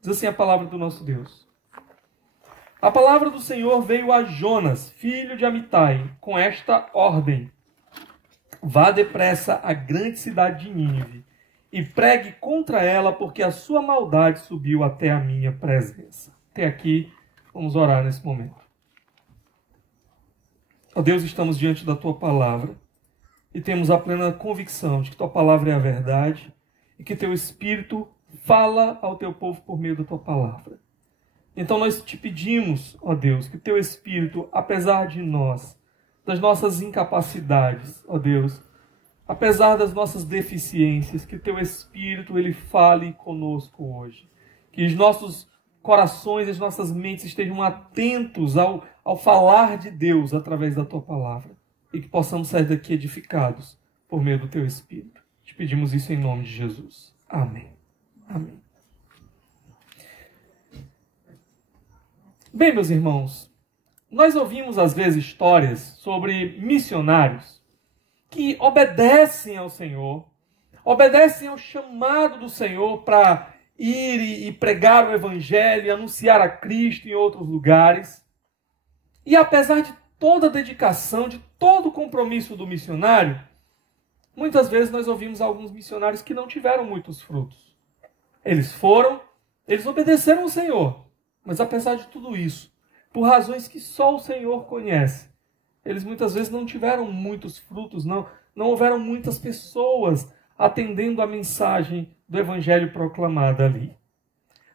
Diz assim a palavra do nosso Deus. A palavra do Senhor veio a Jonas, filho de Amitai, com esta ordem. Vá depressa à grande cidade de Nínive e pregue contra ela, porque a sua maldade subiu até a minha presença. Até aqui, vamos orar nesse momento. Ó Deus, estamos diante da Tua palavra e temos a plena convicção de que Tua palavra é a verdade e que Teu Espírito fala ao Teu povo por meio da Tua palavra. Então nós te pedimos, ó Deus, que Teu Espírito, apesar de nós, das nossas incapacidades, ó Deus, apesar das nossas deficiências, que Teu Espírito ele fale conosco hoje. Que os nossos corações, as nossas mentes estejam atentos ao falar de Deus através da Tua palavra. E que possamos sair daqui edificados por meio do Teu Espírito. Te pedimos isso em nome de Jesus. Amém. Amém. Bem, meus irmãos, nós ouvimos às vezes histórias sobre missionários que obedecem ao Senhor, obedecem ao chamado do Senhor para ir e pregar o Evangelho e anunciar a Cristo em outros lugares. E apesar de toda a dedicação, de todo o compromisso do missionário, muitas vezes nós ouvimos alguns missionários que não tiveram muitos frutos. Eles obedeceram ao Senhor, mas apesar de tudo isso, por razões que só o Senhor conhece, eles muitas vezes não tiveram muitos frutos, não houveram muitas pessoas atendendo a mensagem do Evangelho proclamada ali.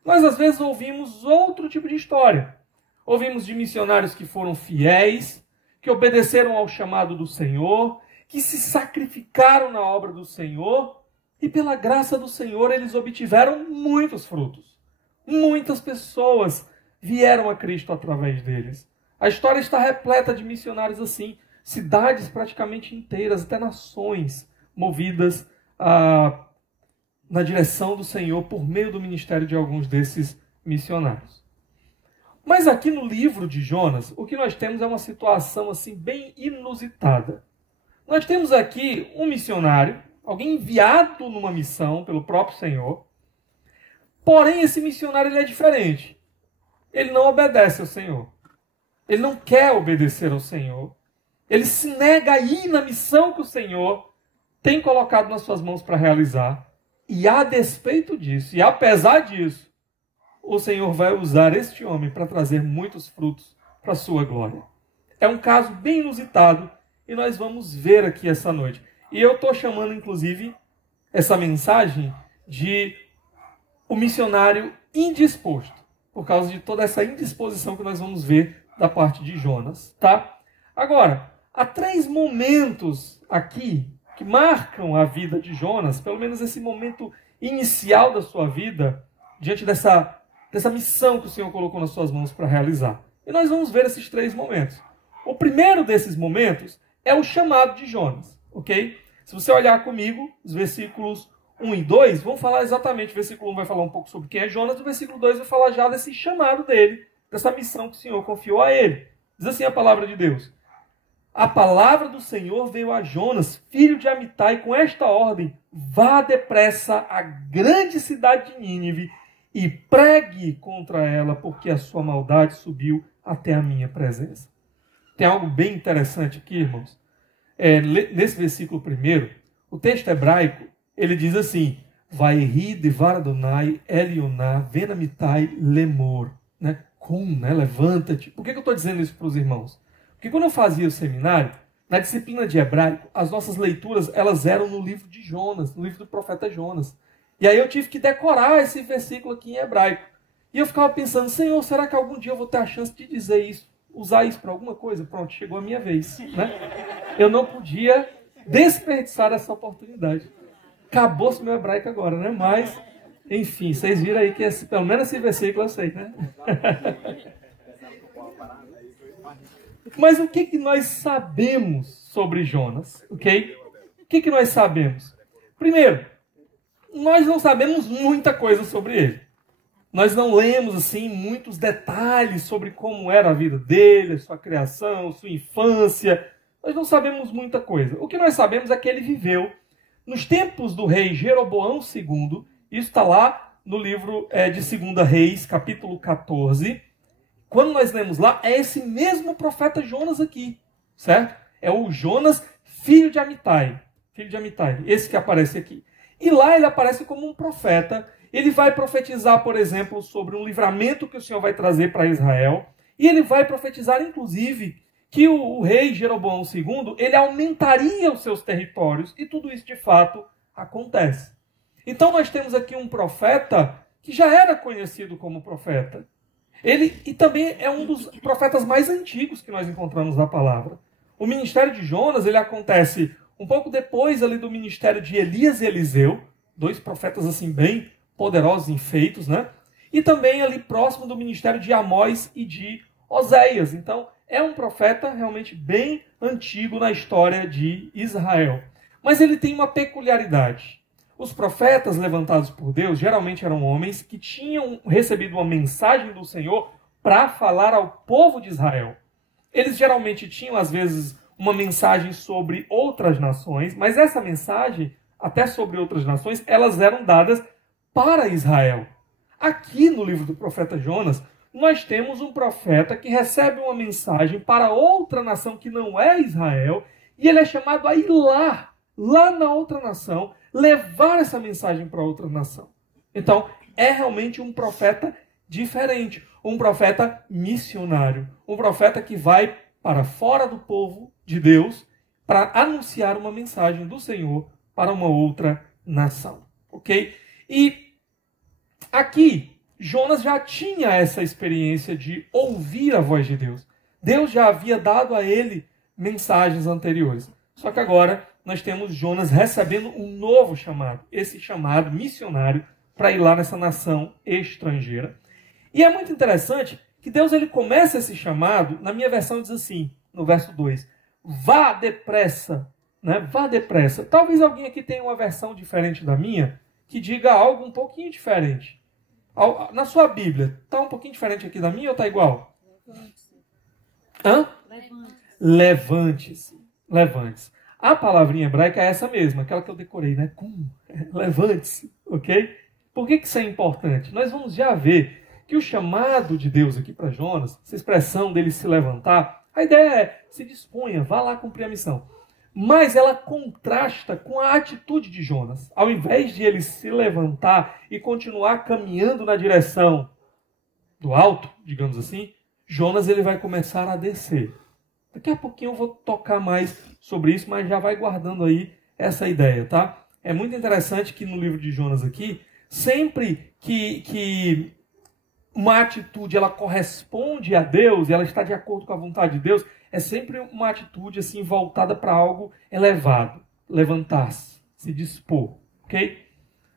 Nós às vezes ouvimos outro tipo de história. Ouvimos de missionários que foram fiéis, que obedeceram ao chamado do Senhor, que se sacrificaram na obra do Senhor, e pela graça do Senhor eles obtiveram muitos frutos. Muitas pessoas vieram a Cristo através deles. A história está repleta de missionários assim, cidades praticamente inteiras, até nações movidas na direção do Senhor por meio do ministério de alguns desses missionários. Mas aqui no livro de Jonas, o que nós temos é uma situação assim bem inusitada. Nós temos aqui um missionário, alguém enviado numa missão pelo próprio Senhor. Porém, esse missionário ele é diferente. Ele não obedece ao Senhor. Ele não quer obedecer ao Senhor. Ele se nega a ir na missão que o Senhor tem colocado nas suas mãos para realizar. E a despeito disso, e apesar disso, o Senhor vai usar este homem para trazer muitos frutos para a sua glória. É um caso bem inusitado e nós vamos ver aqui essa noite. E eu estou chamando, inclusive, essa mensagem de o missionário indisposto, por causa de toda essa indisposição que nós vamos ver da parte de Jonas, tá? Agora, há 3 momentos aqui que marcam a vida de Jonas, pelo menos esse momento inicial da sua vida, diante dessa missão que o Senhor colocou nas suas mãos para realizar. E nós vamos ver esses 3 momentos. O primeiro desses momentos é o chamado de Jonas, ok? Se você olhar comigo, os versículos 1 e 2 vão falar exatamente, o versículo 1 vai falar um pouco sobre quem é Jonas, e o versículo 2 vai falar já desse chamado dele, dessa missão que o Senhor confiou a ele. Diz assim a palavra de Deus. A palavra do Senhor veio a Jonas, filho de Amitai, com esta ordem: vá depressa à grande cidade de Nínive e pregue contra ela, porque a sua maldade subiu até a minha presença. Tem algo bem interessante aqui, irmãos. Nesse versículo primeiro, o texto hebraico, ele diz assim: Vairi devar Adonai Elioná venamitai lemor. Levanta-te. Por que eu estou dizendo isso para os irmãos? Porque quando eu fazia o seminário, na disciplina de hebraico, as nossas leituras elas eram no livro de Jonas, no livro do profeta Jonas. E aí eu tive que decorar esse versículo aqui em hebraico. E eu ficava pensando: Senhor, será que algum dia eu vou ter a chance de dizer isso, usar isso para alguma coisa? Pronto, chegou a minha vez. Eu não podia desperdiçar essa oportunidade. Acabou-se meu hebraico agora, né? Mas, enfim, vocês viram aí que pelo menos esse versículo eu sei, né? Mas o que nós sabemos sobre Jonas? Ok? O que nós sabemos? Primeiro, nós não sabemos muita coisa sobre ele. Nós não lemos assim muitos detalhes sobre como era a vida dele, a sua criação, sua infância. Nós não sabemos muita coisa. O que nós sabemos é que ele viveu nos tempos do rei Jeroboão II. Isso está lá no livro de 2 Reis, capítulo 14. Quando nós lemos lá, é esse mesmo profeta Jonas aqui, certo? É o Jonas, filho de Amitai, esse que aparece aqui. E lá ele aparece como um profeta. Ele vai profetizar, por exemplo, sobre um livramento que o Senhor vai trazer para Israel. E ele vai profetizar, inclusive, que o rei Jeroboão II, ele aumentaria os seus territórios. E tudo isso, de fato, acontece. Então nós temos aqui um profeta que já era conhecido como profeta. Ele e também é um dos profetas mais antigos que nós encontramos na palavra. O ministério de Jonas, ele acontece um pouco depois ali do ministério de Elias e Eliseu, dois profetas assim bem poderosos e feitos, né? E também ali próximo do ministério de Amós e de Oséias. Então, é um profeta realmente bem antigo na história de Israel. Mas ele tem uma peculiaridade. Os profetas levantados por Deus geralmente eram homens que tinham recebido uma mensagem do Senhor para falar ao povo de Israel. Eles geralmente tinham, às vezes, uma mensagem sobre outras nações, mas essa mensagem, até sobre outras nações, elas eram dadas para Israel. Aqui no livro do profeta Jonas, nós temos um profeta que recebe uma mensagem para outra nação que não é Israel, e ele é chamado a ir lá na outra nação, levar essa mensagem para outra nação. Então, é realmente um profeta diferente, um profeta missionário, um profeta que vai para fora do povo de Deus para anunciar uma mensagem do Senhor para uma outra nação. Ok? E aqui, Jonas já tinha essa experiência de ouvir a voz de Deus. Deus já havia dado a ele mensagens anteriores. Só que agora nós temos Jonas recebendo um novo chamado, esse chamado missionário para ir lá nessa nação estrangeira. E é muito interessante que Deus ele começa esse chamado, na minha versão diz assim, no verso 2, vá depressa, né? Vá depressa. Talvez alguém aqui tenha uma versão diferente da minha, que diga algo um pouquinho diferente. Na sua Bíblia, está um pouquinho diferente aqui da minha ou está igual? Levante-se. Hã? Levante-se. Levante-se. Levante-se. A palavrinha hebraica é essa mesma, aquela que eu decorei, né? Levante-se, ok? Por que isso é importante? Nós vamos já ver que o chamado de Deus aqui para Jonas, essa expressão dele se levantar, a ideia é, se disponha, vá lá cumprir a missão. Mas ela contrasta com a atitude de Jonas. Ao invés de ele se levantar e continuar caminhando na direção do alto, digamos assim, Jonas ele vai começar a descer. Daqui a pouquinho eu vou tocar mais sobre isso, mas já vai guardando aí essa ideia, tá? É muito interessante que no livro de Jonas aqui, sempre que uma atitude ela corresponde a Deus, e ela está de acordo com a vontade de Deus, é sempre uma atitude assim voltada para algo elevado, levantar-se, se dispor, ok?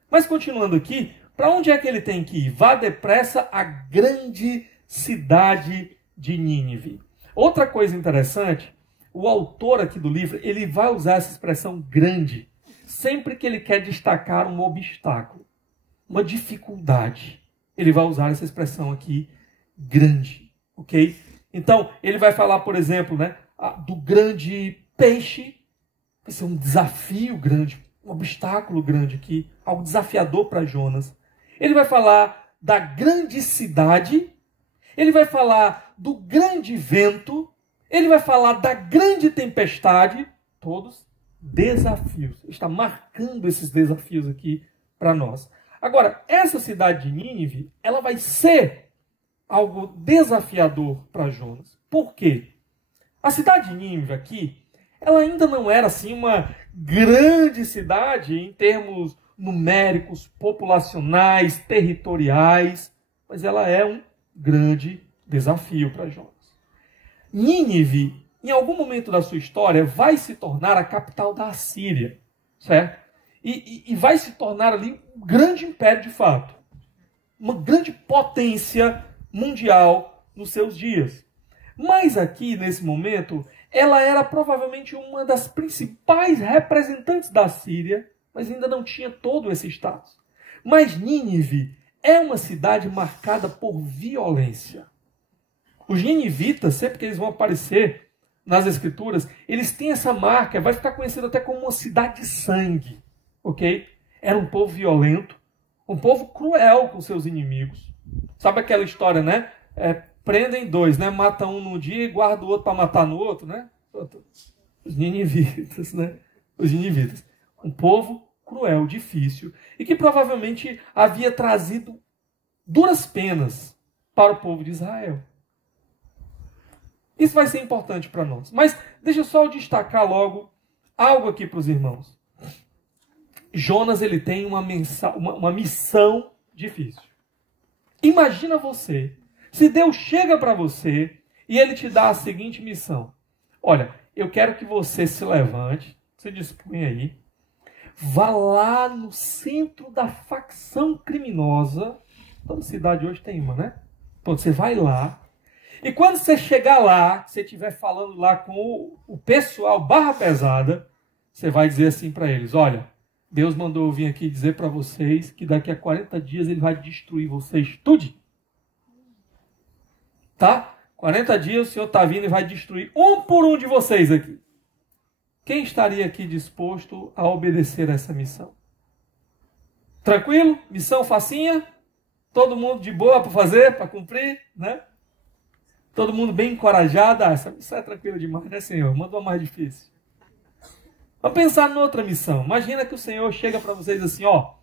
Mas continuando aqui, para onde é que ele tem que ir? Vá depressa à grande cidade de Nínive. Outra coisa interessante, o autor aqui do livro, ele vai usar essa expressão grande, sempre que ele quer destacar um obstáculo, uma dificuldade. Ele vai usar essa expressão aqui, grande, ok? Então, ele vai falar, por exemplo, né, do grande peixe, vai ser um desafio grande, um obstáculo grande aqui, algo desafiador para Jonas. Ele vai falar da grande cidade, ele vai falar do grande vento, ele vai falar da grande tempestade, todos desafios. Ele está marcando esses desafios aqui para nós. Agora, essa cidade de Nínive, ela vai ser algo desafiador para Jonas. Por quê? A cidade de Nínive aqui, ela ainda não era assim uma grande cidade em termos numéricos, populacionais, territoriais, mas ela é um grande desafio para Jonas. Nínive, em algum momento da sua história, vai se tornar a capital da Assíria, certo? E vai se tornar ali um grande império de fato. Uma grande potência mundial nos seus dias. Mas aqui, nesse momento, ela era provavelmente uma das principais representantes da Síria, mas ainda não tinha todo esse status. Mas Nínive é uma cidade marcada por violência. Os ninivitas, sempre que eles vão aparecer nas Escrituras, eles têm essa marca, vai ficar conhecido até como uma cidade de sangue. Ok? Era um povo violento, Um povo cruel com seus inimigos. Sabe aquela história, né? Prendem dois, né? Mata um num dia e guarda o outro para matar no outro, né? Os ninivitas, né? Os ninivitas. Um povo cruel, difícil, e que provavelmente havia trazido duras penas para o povo de Israel. Isso vai ser importante para nós. Mas deixa eu só destacar logo algo aqui para os irmãos. Jonas, ele tem uma missão difícil. Imagina você, se Deus chega para você e ele te dá a seguinte missão. Olha, eu quero que você se levante, se dispõe aí, vá lá no centro da facção criminosa. Toda cidade hoje tem uma, né? Então você vai lá. E quando você chegar lá, você estiver falando lá com o pessoal barra pesada, você vai dizer assim para eles, olha, Deus mandou eu vir aqui dizer para vocês que daqui a 40 dias ele vai destruir vocês tudo. Tá? 40 dias o Senhor está vindo e vai destruir um por um de vocês aqui. Quem estaria aqui disposto a obedecer a essa missão? Tranquilo? Missão facinha? Todo mundo de boa para fazer, para cumprir, né? Todo mundo bem encorajado. Essa missão é tranquila demais, né, Senhor? Manda uma mais difícil. Vamos pensar noutra missão. Imagina que o Senhor chega para vocês assim, ó.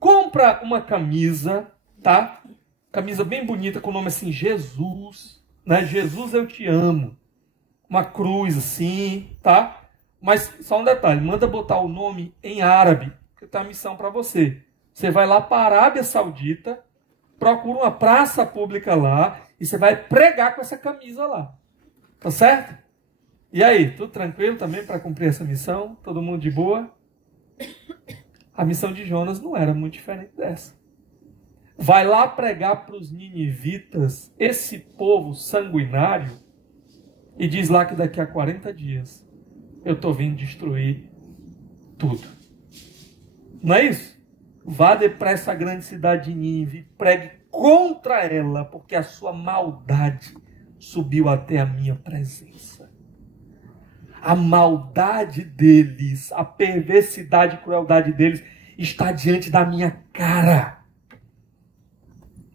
Compra uma camisa, tá? Camisa bem bonita com o nome assim, Jesus, né? Jesus, eu te amo. Uma cruz assim, tá? Mas só um detalhe, manda botar o nome em árabe, que tem uma missão para você. Você vai lá para a Arábia Saudita, procura uma praça pública lá e você vai pregar com essa camisa lá. Tá certo? E aí, tudo tranquilo também para cumprir essa missão? Todo mundo de boa? A missão de Jonas não era muito diferente dessa. Vai lá pregar para os ninivitas, esse povo sanguinário, e diz lá que daqui a 40 dias eu estou vindo destruir tudo. Não é isso? Vá depressa à grande cidade de Nínive, pregue contra ela, porque a sua maldade subiu até a minha presença. A maldade deles, a perversidade e crueldade deles está diante da minha cara.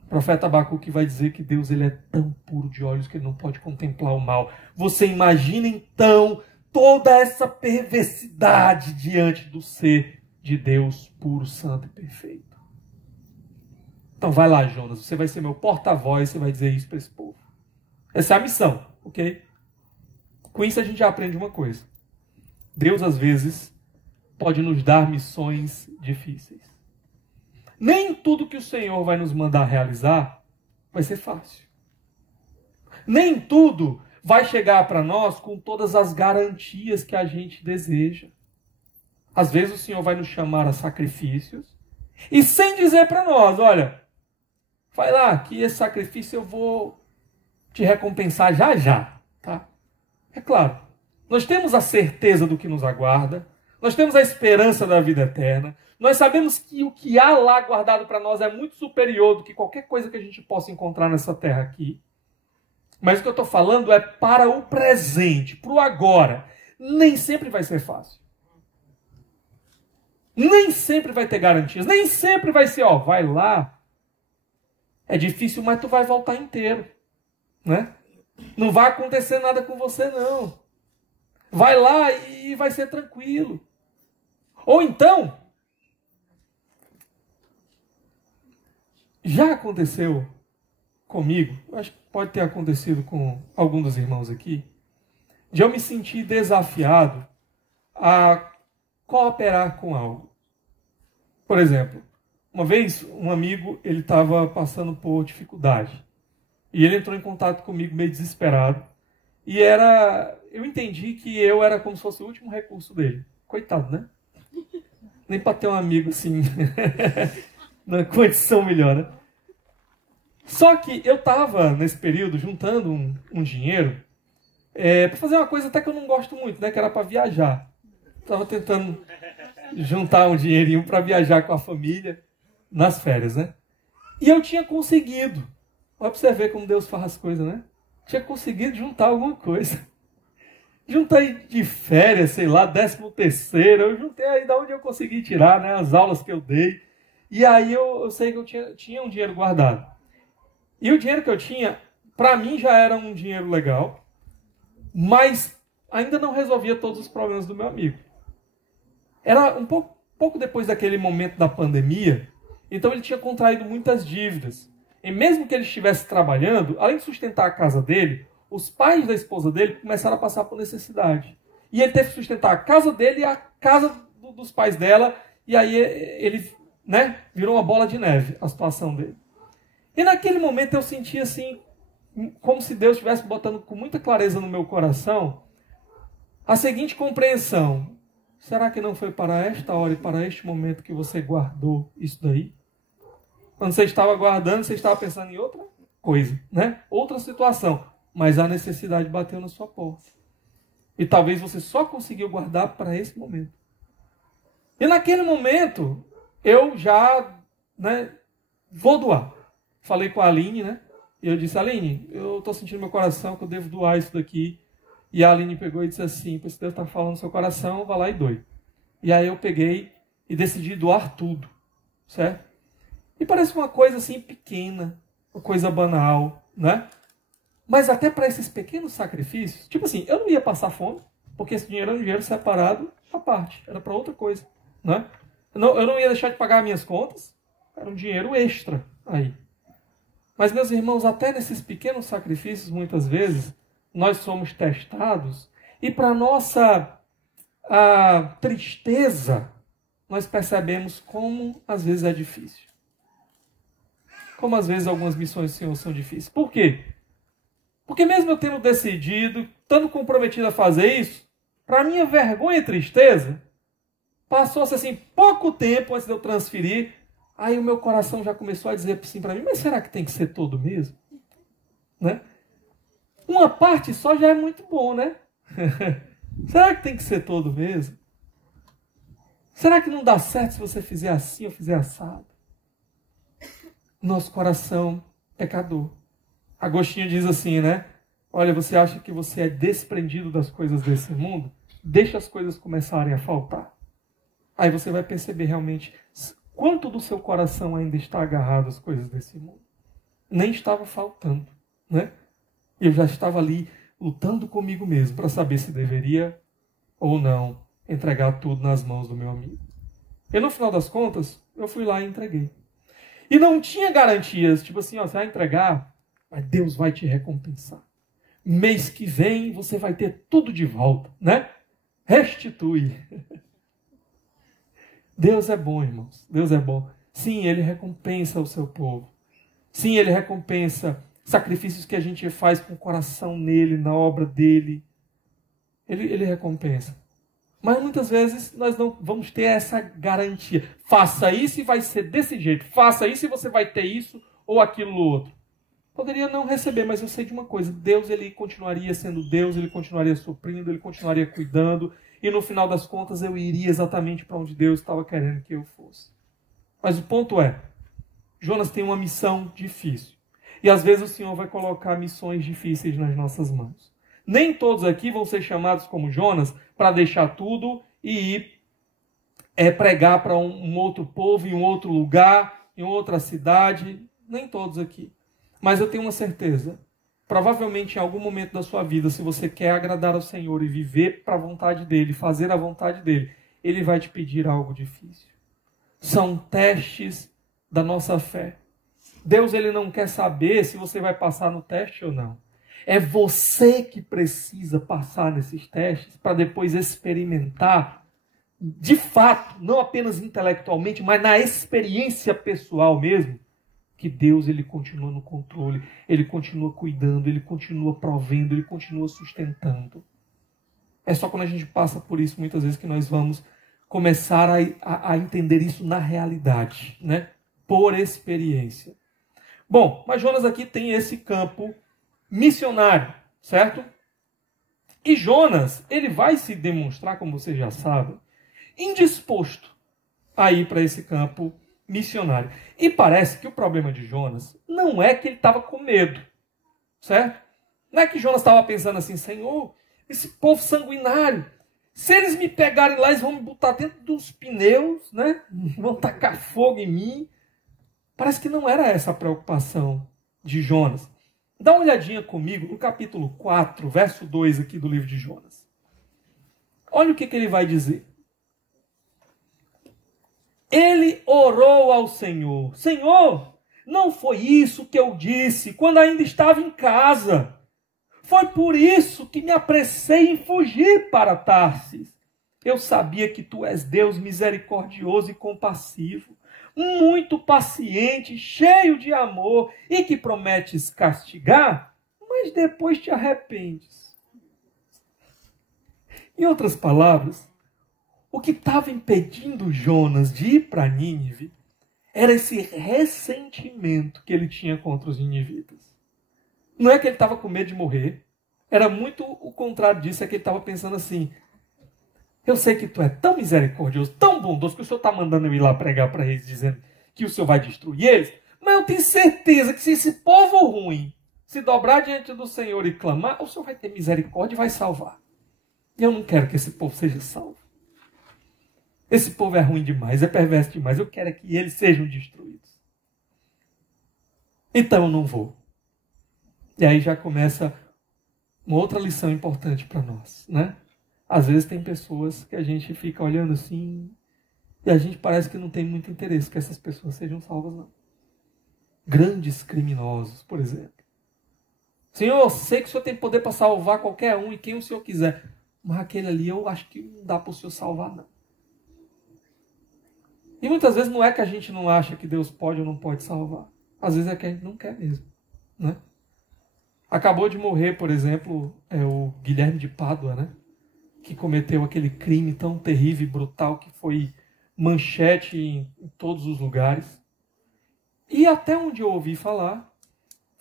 O profeta Abacuque vai dizer que Deus ele é tão puro de olhos que ele não pode contemplar o mal. Você imagina então toda essa perversidade diante do ser de Deus puro, santo e perfeito. Então vai lá, Jonas, você vai ser meu porta-voz, você vai dizer isso para esse povo. Essa é a missão, ok? Com isso a gente já aprende uma coisa. Deus às vezes pode nos dar missões difíceis. Nem tudo que o Senhor vai nos mandar realizar vai ser fácil. Nem tudo vai chegar para nós com todas as garantias que a gente deseja. Às vezes o Senhor vai nos chamar a sacrifícios e sem dizer para nós, olha, vai lá que esse sacrifício eu vou te recompensar já já, tá? É claro, nós temos a certeza do que nos aguarda, nós temos a esperança da vida eterna, nós sabemos que o que há lá guardado para nós é muito superior do que qualquer coisa que a gente possa encontrar nessa terra aqui. Mas o que eu estou falando é para o presente, para o agora. Nem sempre vai ser fácil. Nem sempre vai ter garantias. Nem sempre vai ser, ó, vai lá. É difícil, mas tu vai voltar inteiro. Né? Não vai acontecer nada com você, não. Vai lá e vai ser tranquilo. Ou então, já aconteceu comigo, acho que pode ter acontecido com algum dos irmãos aqui, de eu me sentir desafiado a cooperar com algo. Por exemplo, uma vez um amigo, ele estava passando por dificuldade. E ele entrou em contato comigo meio desesperado. E eu entendi que eu era como se fosse o último recurso dele. Coitado, né? Nem para ter um amigo assim, na condição melhor, né? Só que eu estava, nesse período, juntando um dinheiro para fazer uma coisa até que eu não gosto muito, né? Que era para viajar. Estava tentando juntar um dinheirinho para viajar com a família nas férias, né? E eu tinha conseguido. Olha para você ver como Deus faz as coisas, né? Tinha conseguido juntar alguma coisa. Juntei de férias, sei lá, 13º. Eu juntei aí de onde eu consegui tirar, né? As aulas que eu dei. E aí eu sei que eu tinha um dinheiro guardado. E o dinheiro que eu tinha, para mim já era um dinheiro legal, mas ainda não resolvia todos os problemas do meu amigo. Era um pouco depois daquele momento da pandemia, então ele tinha contraído muitas dívidas. E mesmo que ele estivesse trabalhando, além de sustentar a casa dele, os pais da esposa dele começaram a passar por necessidade. E ele teve que sustentar a casa dele e a casa dos pais dela, e aí ele, né, virou uma bola de neve a situação dele. E naquele momento eu senti assim, como se Deus estivesse botando com muita clareza no meu coração a seguinte compreensão: será que não foi para esta hora e para este momento que você guardou isso daí? Quando você estava guardando, você estava pensando em outra coisa, né? Outra situação. Mas a necessidade bateu na sua porta. E talvez você só conseguiu guardar para esse momento. E naquele momento, eu já, né, vou doar. Falei com a Aline, né? E eu disse: Aline, eu estou sentindo no meu coração que eu devo doar isso daqui. E a Aline pegou e disse assim: se Deus está falando no seu coração, vá lá e doe. E aí eu peguei e decidi doar tudo, certo? E parece uma coisa assim pequena, uma coisa banal, né? Mas até para esses pequenos sacrifícios, tipo assim, eu não ia passar fome, porque esse dinheiro era um dinheiro separado à parte, era para outra coisa, né? Eu não ia deixar de pagar minhas contas, era um dinheiro extra aí. Mas, meus irmãos, até nesses pequenos sacrifícios, muitas vezes, nós somos testados e para nossa tristeza, nós percebemos como às vezes é difícil. Como às vezes algumas missões do Senhor são difíceis. Por quê? Porque mesmo eu tendo decidido, estando comprometido a fazer isso, para minha vergonha e tristeza, passou-se assim pouco tempo antes de eu transferir, aí o meu coração já começou a dizer assim para mim: mas será que tem que ser todo mesmo? Né? Uma parte só já é muito bom, né? Será que tem que ser todo mesmo? Será que não dá certo se você fizer assim ou fizer assado? Nosso coração pecador. Agostinho diz assim, né? Olha, você acha que você é desprendido das coisas desse mundo? Deixa as coisas começarem a faltar. Aí você vai perceber realmente quanto do seu coração ainda está agarrado às coisas desse mundo. Nem estava faltando, né? Eu já estava ali lutando comigo mesmo para saber se deveria ou não entregar tudo nas mãos do meu amigo. E no final das contas, eu fui lá e entreguei. E não tinha garantias, tipo assim, ó, você vai entregar, mas Deus vai te recompensar. Mês que vem você vai ter tudo de volta, né? Restitui. Deus é bom, irmãos. Deus é bom. Sim, Ele recompensa o seu povo. Sim, Ele recompensa sacrifícios que a gente faz com o coração nele, na obra dele. Ele recompensa. Mas muitas vezes nós não vamos ter essa garantia. Faça isso e vai ser desse jeito. Faça isso e você vai ter isso ou aquilo outro. Poderia não receber, mas eu sei de uma coisa. Deus, Ele continuaria sendo Deus, Ele continuaria suprindo, Ele continuaria cuidando. E no final das contas eu iria exatamente para onde Deus estava querendo que eu fosse. Mas o ponto é, Jonas tem uma missão difícil. E às vezes o Senhor vai colocar missões difíceis nas nossas mãos. Nem todos aqui vão ser chamados como Jonas para deixar tudo e ir pregar para um outro povo, em um outro lugar, em outra cidade. Nem todos aqui. Mas eu tenho uma certeza. Provavelmente em algum momento da sua vida, se você quer agradar ao Senhor e viver para a vontade dEle, fazer a vontade dEle, Ele vai te pedir algo difícil. São testes da nossa fé. Deus, Ele não quer saber se você vai passar no teste ou não. É você que precisa passar nesses testes para depois experimentar, de fato, não apenas intelectualmente, mas na experiência pessoal mesmo, que Deus, Ele continua no controle, Ele continua cuidando, Ele continua provendo, Ele continua sustentando. É só quando a gente passa por isso, muitas vezes, que nós vamos começar a entender isso na realidade, né? Por experiência. Bom, mas Jonas aqui tem esse campo missionário, certo? E Jonas, ele vai se demonstrar, como você já sabe, indisposto a ir para esse campo missionário. E parece que o problema de Jonas não é que ele estava com medo, certo? Não é que Jonas estava pensando assim: Senhor, esse povo sanguinário, Se eles me pegarem lá, eles vão me botar dentro dos pneus, né? Vão tacar fogo em mim. Parece que não era essa a preocupação de Jonas. Dá uma olhadinha comigo no capítulo 4, verso 2 aqui do livro de Jonas. Olha o que ele vai dizer. Ele orou ao Senhor. Senhor, não foi isso que eu disse quando ainda estava em casa. Foi por isso que me apressei em fugir para Tarsis. Eu sabia que tu és Deus misericordioso e compassivo, muito paciente, cheio de amor e que prometes castigar, mas depois te arrependes. Em outras palavras, o que estava impedindo Jonas de ir para Nínive era esse ressentimento que ele tinha contra os ninivitas. Não é que ele estava com medo de morrer. Era muito o contrário disso. É que ele estava pensando assim: eu sei que tu é tão misericordioso, tão bondoso, que o Senhor está mandando eu ir lá pregar para eles, dizendo que o Senhor vai destruir eles. Mas eu tenho certeza que se esse povo ruim se dobrar diante do Senhor e clamar, o Senhor vai ter misericórdia e vai salvar. E eu não quero que esse povo seja salvo. Esse povo é ruim demais, é perverso demais. Eu quero é que eles sejam destruídos. Então eu não vou. E aí já começa uma outra lição importante para nós, né? Às vezes tem pessoas que a gente fica olhando assim e a gente parece que não tem muito interesse que essas pessoas sejam salvas, não. Grandes criminosos, por exemplo. Senhor, eu sei que o Senhor tem poder para salvar qualquer um e quem o Senhor quiser. Mas aquele ali eu acho que não dá para o Senhor salvar, não. E muitas vezes não é que a gente não acha que Deus pode ou não pode salvar. Às vezes é que a gente não quer mesmo, né? Acabou de morrer, por exemplo, o Guilherme de Pádua, né? Que cometeu aquele crime tão terrível e brutal que foi manchete em todos os lugares. E até onde eu ouvi falar,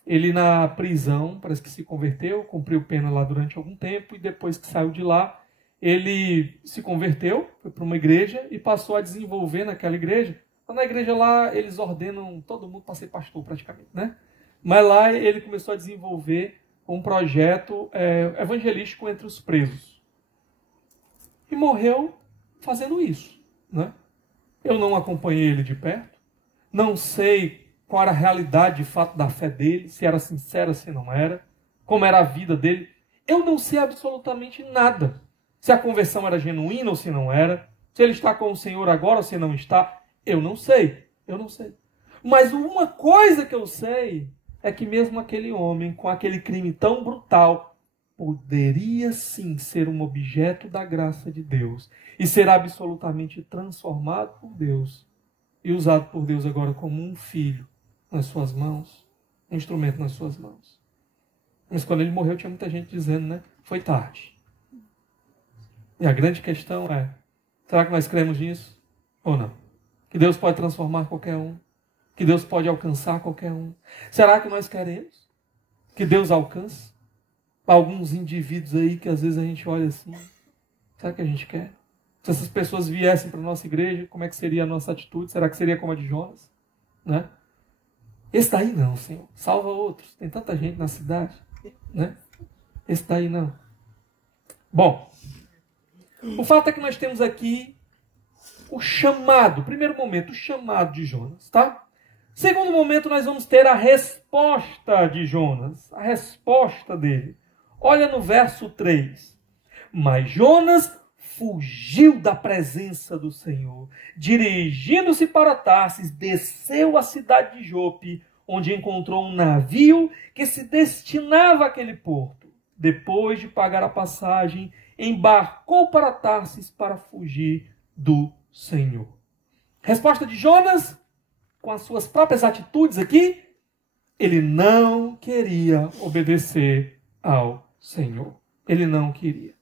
ele na prisão, parece que se converteu, cumpriu pena lá durante algum tempo e depois que saiu de lá, ele se converteu, foi para uma igreja e passou a desenvolver naquela igreja. Na igreja lá, eles ordenam todo mundo para ser pastor praticamente, né? Mas lá ele começou a desenvolver um projeto evangelístico entre os presos. E morreu fazendo isso, né? Eu não acompanhei ele de perto. Não sei qual era a realidade de fato da fé dele, se era sincera, se não era, como era a vida dele. Eu não sei absolutamente nada. Se a conversão era genuína ou se não era. Se ele está com o Senhor agora ou se não está. Eu não sei. Mas uma coisa que eu sei é que mesmo aquele homem, com aquele crime tão brutal, poderia sim ser um objeto da graça de Deus e ser absolutamente transformado por Deus e usado por Deus agora como um filho nas suas mãos, um instrumento nas suas mãos. Mas quando ele morreu tinha muita gente dizendo, né? Foi tarde. E a grande questão é, será que nós cremos nisso ou não? Que Deus pode transformar qualquer um? Que Deus pode alcançar qualquer um? Será que nós queremos que Deus alcance alguns indivíduos aí que às vezes a gente olha assim? Será que a gente quer? Se essas pessoas viessem para a nossa igreja, como é que seria a nossa atitude? Será que seria como a de Jonas? Né? Esse daí não, Senhor. Salva outros. Tem tanta gente na cidade. Né? Esse daí não. Bom, o fato é que nós temos aqui o chamado, primeiro momento, o chamado de Jonas, tá? Segundo momento, nós vamos ter a resposta de Jonas, a resposta dele. Olha no verso 3. Mas Jonas fugiu da presença do Senhor, dirigindo-se para Tarsis, desceu à cidade de Jope, onde encontrou um navio que se destinava àquele porto. Depois de pagar a passagem, embarcou para Tarsis para fugir do Senhor. Resposta de Jonas, com as suas próprias atitudes aqui, ele não queria obedecer ao Senhor. Ele não queria.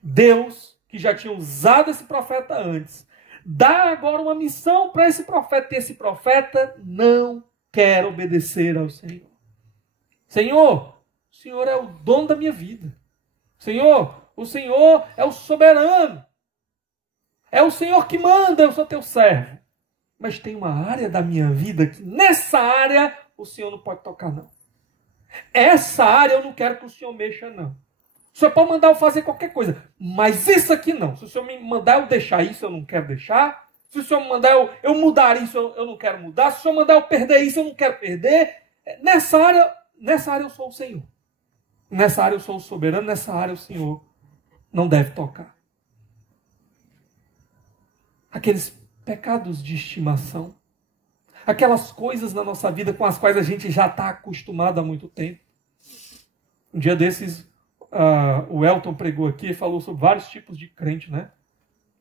Deus, que já tinha usado esse profeta antes, dá agora uma missão para esse profeta. E esse profeta não quer obedecer ao Senhor. Senhor, o Senhor é o dono da minha vida. Senhor, o Senhor é o soberano. É o Senhor que manda, eu sou teu servo. Mas tem uma área da minha vida que nessa área o Senhor não pode tocar, não. Essa área eu não quero que o Senhor mexa, não. O O senhor pode mandar eu fazer qualquer coisa, mas isso aqui não. Se o senhor me mandar eu deixar isso, eu não quero deixar. Se o senhor me mandar eu mudar isso, eu não quero mudar. Se o senhor mandar eu perder isso, eu não quero perder. Nessa área eu sou o Senhor. Nessa área eu sou o soberano, nessa área o Senhor não deve tocar. Aqueles pecados de estimação, aquelas coisas na nossa vida com as quais a gente já está acostumado há muito tempo. Um dia desses, o Elton pregou aqui e falou sobre vários tipos de crente, né?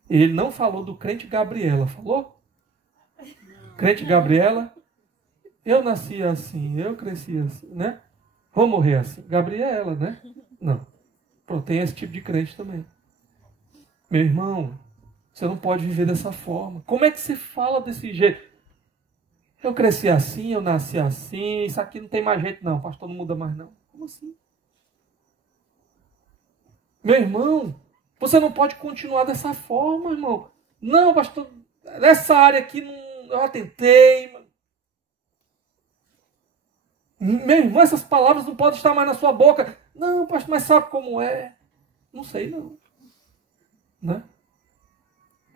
Ele não falou do crente Gabriela, falou? Crente Gabriela, eu nasci assim, eu cresci assim, né? Vou morrer assim. Gabriela, né? Não. Pronto, tem esse tipo de crente também. Meu irmão, você não pode viver dessa forma. Como é que você fala desse jeito? Eu cresci assim, eu nasci assim, isso aqui não tem mais jeito não, pastor, não muda mais não. Como assim? Meu irmão, você não pode continuar dessa forma, irmão. Não, pastor, nessa área aqui eu já tentei. Meu irmão, essas palavras não podem estar mais na sua boca. Não, pastor, mas sabe como é? Não sei não. Né?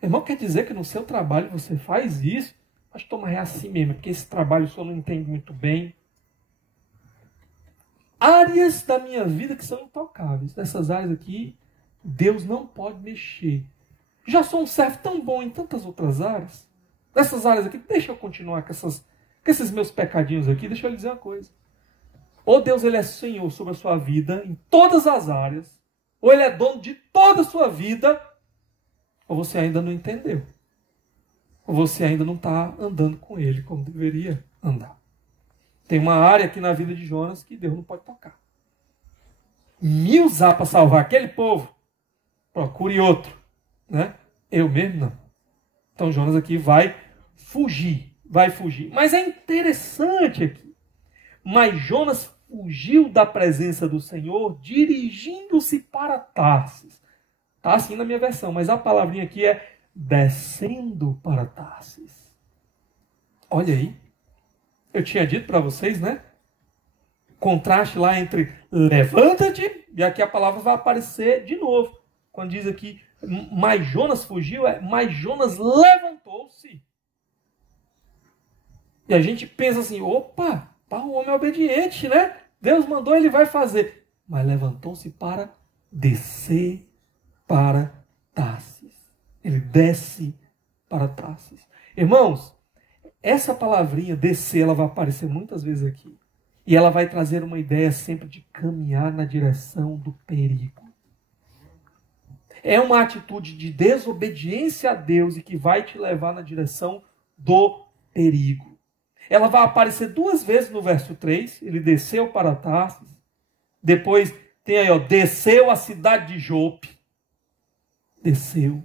Irmão, quer dizer que no seu trabalho você faz isso? Pastor, mas é assim mesmo, porque esse trabalho o senhor não entende muito bem. Áreas da minha vida que são intocáveis. Nessas áreas aqui, Deus não pode mexer. Já sou um servo tão bom em tantas outras áreas. Nessas áreas aqui, deixa eu continuar com esses meus pecadinhos aqui. Deixa eu lhe dizer uma coisa. Ou Deus ele é Senhor sobre a sua vida, em todas as áreas, ou Ele é dono de toda a sua vida, ou você ainda não entendeu. Ou você ainda não está andando com Ele como deveria andar. Tem uma área aqui na vida de Jonas que Deus não pode tocar. Me usar para salvar aquele povo, procure outro. Né? Eu mesmo não. Então Jonas aqui vai fugir. Mas é interessante aqui. Mas Jonas fugiu da presença do Senhor, dirigindo-se para Tarsis. Está assim na minha versão, mas a palavrinha aqui é descendo para Tarsis. Olha aí. Eu tinha dito para vocês, né? Contraste lá entre levanta-te, e aqui a palavra vai aparecer de novo. Quando diz aqui, mas Jonas fugiu, mas Jonas levantou-se. E a gente pensa assim, opa, o homem é obediente, né? Deus mandou, ele vai fazer. Mas levantou-se para descer para Tarsis. Ele desce para Tarsis. Irmãos, essa palavrinha descer, ela vai aparecer muitas vezes aqui. E ela vai trazer uma ideia sempre de caminhar na direção do perigo. É uma atitude de desobediência a Deus e que vai te levar na direção do perigo. Ela vai aparecer 2 vezes no verso 3. Ele desceu para Tarsis. Depois tem aí, desceu a cidade de Jope. Desceu.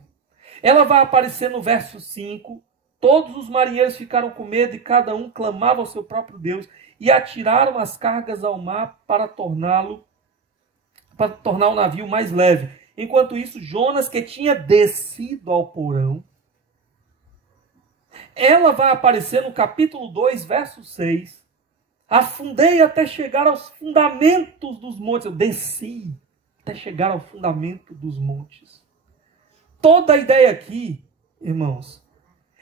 Ela vai aparecer no verso 5. Todos os marinheiros ficaram com medo e cada um clamava ao seu próprio Deus e atiraram as cargas ao mar para tornar o navio mais leve. Enquanto isso, Jonas, que tinha descido ao porão, ela vai aparecer no capítulo 2, verso 6. Afundei até chegar aos fundamentos dos montes. Eu desci até chegar ao fundamento dos montes. Toda a ideia aqui, irmãos,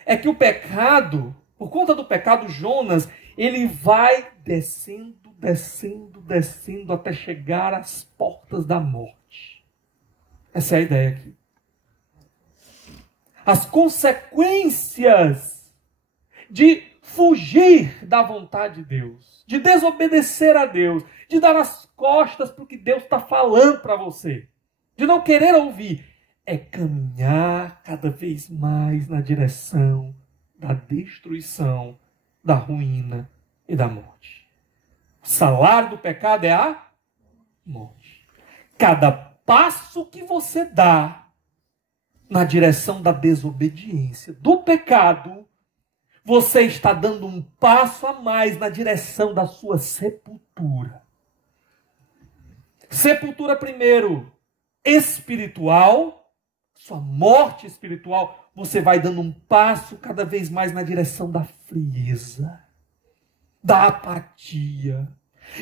é que o pecado, por conta do pecado, Jonas, ele vai descendo, descendo, descendo até chegar às portas da morte. Essa é a ideia aqui. As consequências de fugir da vontade de Deus, de desobedecer a Deus, de dar as costas para o que Deus está falando para você, de não querer ouvir, é caminhar cada vez mais na direção da destruição, da ruína e da morte. O salário do pecado é a morte. Cada passo que você dá na direção da desobediência, do pecado, você está dando um passo a mais na direção da sua sepultura. Sepultura primeiro espiritual, sua morte espiritual, você vai dando um passo cada vez mais na direção da frieza, da apatia.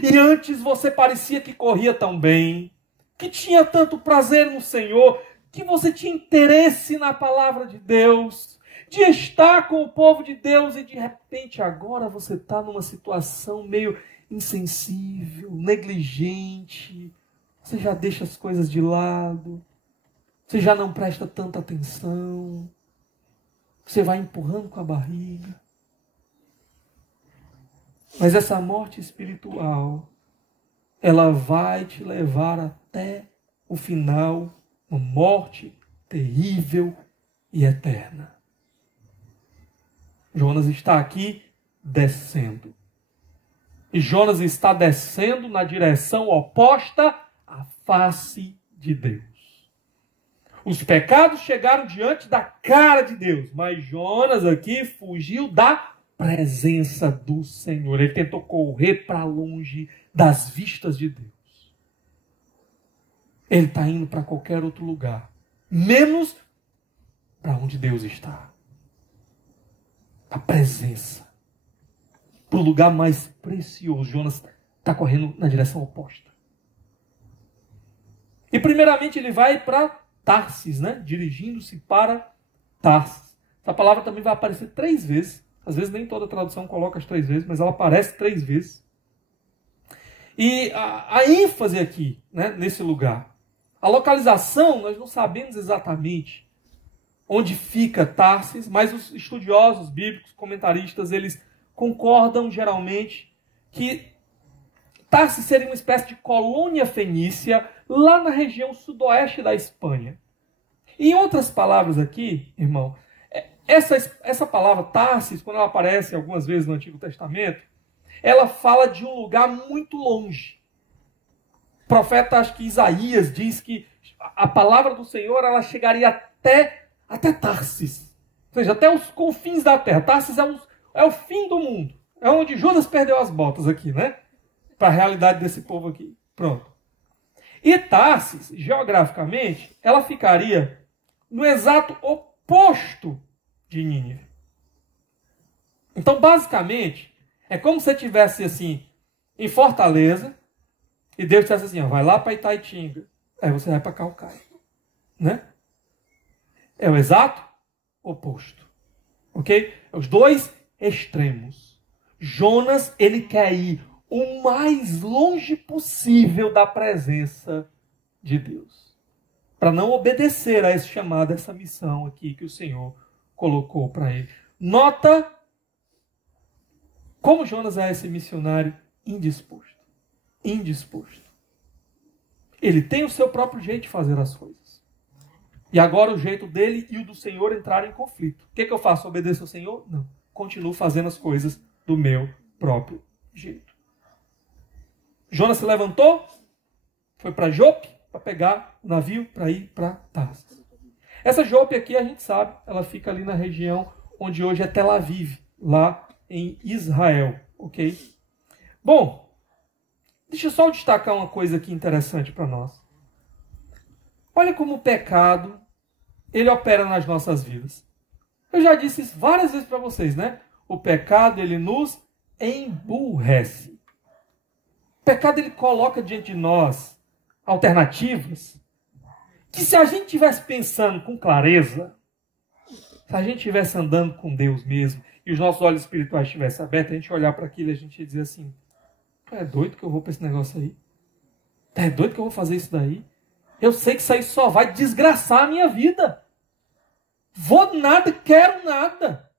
E antes você parecia que corria tão bem, que tinha tanto prazer no Senhor, que você tinha interesse na palavra de Deus, de estar com o povo de Deus e de repente agora você está numa situação meio insensível, negligente, você já deixa as coisas de lado, você já não presta tanta atenção, você vai empurrando com a barriga. Mas essa morte espiritual, ela vai te levar até o final, uma morte terrível e eterna. Jonas está aqui descendo. E Jonas está descendo na direção oposta à face de Deus. Os pecados chegaram diante da cara de Deus, mas Jonas aqui fugiu da presença do Senhor. Ele tentou correr para longe das vistas de Deus. Ele está indo para qualquer outro lugar, menos para onde Deus está. A presença. Para o lugar mais precioso. Jonas está correndo na direção oposta. E primeiramente ele vai para Tarsis, né? Dirigindo-se para Tarsis. Essa palavra também vai aparecer 3 vezes. Às vezes nem toda tradução coloca as 3 vezes, mas ela aparece 3 vezes. E a ênfase aqui, né, nesse lugar. A localização, nós não sabemos exatamente onde fica Tarsis, mas os estudiosos bíblicos, comentaristas, eles concordam geralmente que Tarsis seria uma espécie de colônia fenícia lá na região sudoeste da Espanha. E em outras palavras aqui, irmão, essa palavra Tarsis, quando ela aparece algumas vezes no Antigo Testamento, ela fala de um lugar muito longe. O profeta, acho que Isaías, diz que a palavra do Senhor ela chegaria até Tarsis. Ou seja, até os confins da terra. Tarsis é o fim do mundo. É onde Judas perdeu as botas aqui, né? Para a realidade desse povo aqui. Pronto. E Tarsis, geograficamente, ela ficaria no exato oposto de Nínive. Então, basicamente, é como se você estivesse assim, em Fortaleza, e Deus dissesse assim, ó, vai lá para Itaitinga. Aí você vai para Calcaia. Né? É o exato oposto. Ok? Os dois extremos. Jonas, ele quer ir o mais longe possível da presença de Deus. Para não obedecer a esse chamado, a essa missão aqui que o Senhor colocou para ele. Nota como Jonas é esse missionário indisposto. Indisposto. Ele tem o seu próprio jeito de fazer as coisas. E agora o jeito dele e o do Senhor entraram em conflito. O que eu faço? Obedeço ao Senhor? Não. Continuo fazendo as coisas do meu próprio jeito. Jonas se levantou, foi para Jope, para pegar o navio para ir para Tarsis. Essa Jope aqui, a gente sabe, ela fica ali na região onde hoje é Tel Aviv, lá em Israel, ok? Bom, deixa eu só destacar uma coisa aqui interessante para nós. Olha como o pecado, ele opera nas nossas vidas. Eu já disse isso várias vezes para vocês, né? O pecado, ele nos emburrece. O pecado, ele coloca diante de nós alternativas que se a gente estivesse pensando com clareza, se a gente estivesse andando com Deus mesmo, e os nossos olhos espirituais estivessem abertos, a gente olhar para aquilo e a gente ia dizer assim, é doido que eu vou para esse negócio aí? É doido que eu vou fazer isso daí? Eu sei que isso aí só vai desgraçar a minha vida. Vou nada, quero nada.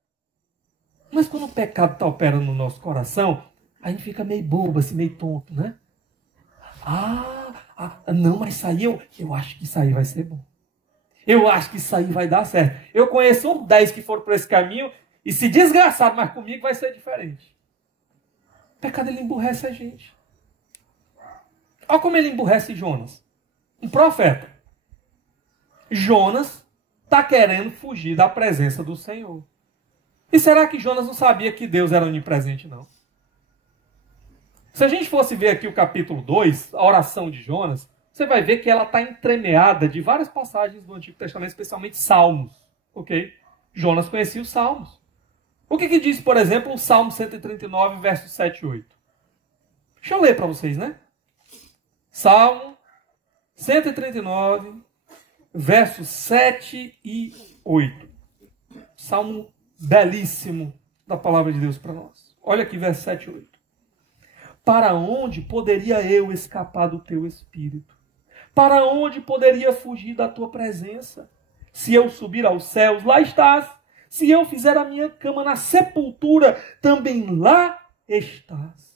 Mas quando o pecado está operando no nosso coração, a gente fica meio bobo, assim, meio tonto, né? Não, mas isso aí eu acho que isso aí vai ser bom. Eu acho que isso aí vai dar certo. Eu conheço uns 10 que foram por esse caminho e se desgraçaram, mas comigo vai ser diferente. O pecado, ele emburrece a gente. Olha como ele emburrece Jonas. Um profeta. Jonas está querendo fugir da presença do Senhor. E será que Jonas não sabia que Deus era onipresente, não? Se a gente fosse ver aqui o capítulo 2, a oração de Jonas, você vai ver que ela está entremeada de várias passagens do Antigo Testamento, especialmente Salmos. Ok? Jonas conhecia os Salmos. O que diz, por exemplo, o Salmo 139, versos 7 e 8? Deixa eu ler para vocês, né? Salmo 139, versos 7 e 8. Salmo belíssimo da palavra de Deus para nós. Olha aqui, versos 7 e 8. Para onde poderia eu escapar do teu espírito? Para onde poderia fugir da tua presença? Se eu subir aos céus, lá estás. Se eu fizer a minha cama na sepultura, também lá estás.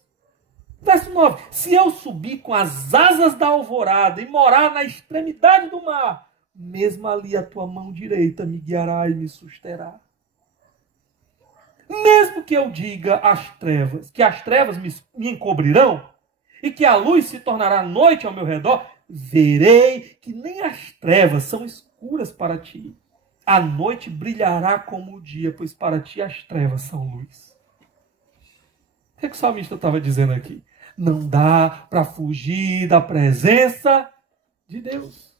Verso 9. Se eu subir com as asas da alvorada e morar na extremidade do mar, mesmo ali a tua mão direita me guiará e me susterá. Mesmo que eu diga às trevas, que as trevas me encobrirão, e que a luz se tornará noite ao meu redor, verei que nem as trevas são escuras para ti. A noite brilhará como o dia, pois para ti as trevas são luz. O que o salmista estava dizendo aqui? Não dá para fugir da presença de Deus.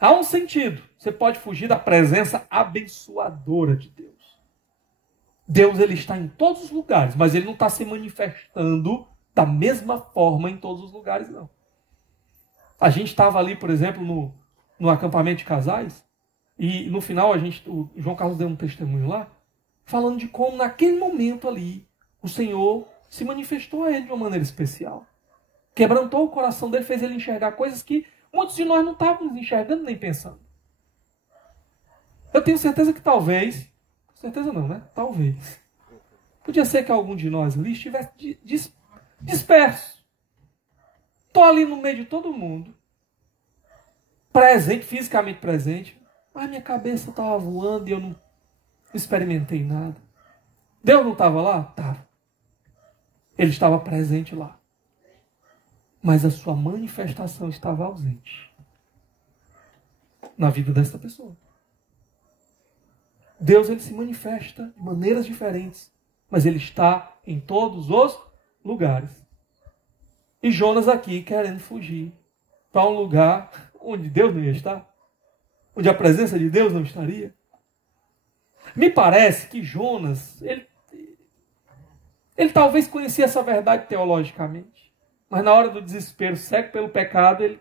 Há um sentido. Você pode fugir da presença abençoadora de Deus. Deus, ele está em todos os lugares, mas ele não está se manifestando da mesma forma em todos os lugares, não. A gente estava ali, por exemplo, no acampamento de casais, e no final o João Carlos deu um testemunho lá, falando de como naquele momento ali, o Senhor se manifestou a ele de uma maneira especial. Quebrantou o coração dele, fez ele enxergar coisas que muitos de nós não estávamos enxergando nem pensando. Eu tenho certeza que talvez, certeza não, né? Talvez. Podia ser que algum de nós ali estivesse disperso. Estou ali no meio de todo mundo. Presente, fisicamente presente. Mas minha cabeça estava voando e eu não experimentei nada. Deus não estava lá? Estava. Ele estava presente lá. Mas a sua manifestação estava ausente na vida desta pessoa. Deus, ele se manifesta de maneiras diferentes, mas ele está em todos os lugares. E Jonas aqui querendo fugir para um lugar onde Deus não ia estar, onde a presença de Deus não estaria. Me parece que Jonas, ele talvez conhecia essa verdade teologicamente, mas na hora do desespero, cego pelo pecado, ele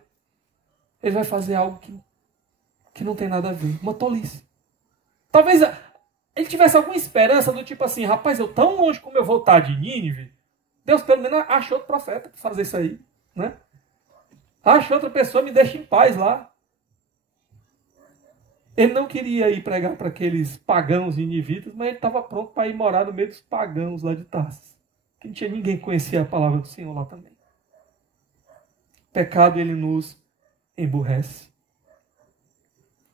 vai fazer algo que não tem nada a ver, uma tolice. Talvez ele tivesse alguma esperança do tipo assim, rapaz, eu tão longe como eu vou estar de Nínive, Deus pelo menos achou outro profeta para fazer isso aí, né? Acha outra pessoa, me deixa em paz lá. Ele não queria ir pregar para aqueles pagãos ninivitas, mas ele estava pronto para ir morar no meio dos pagãos lá de Tarsis. Que não tinha ninguém que conhecia a palavra do Senhor lá também. O pecado, ele nos emburrece.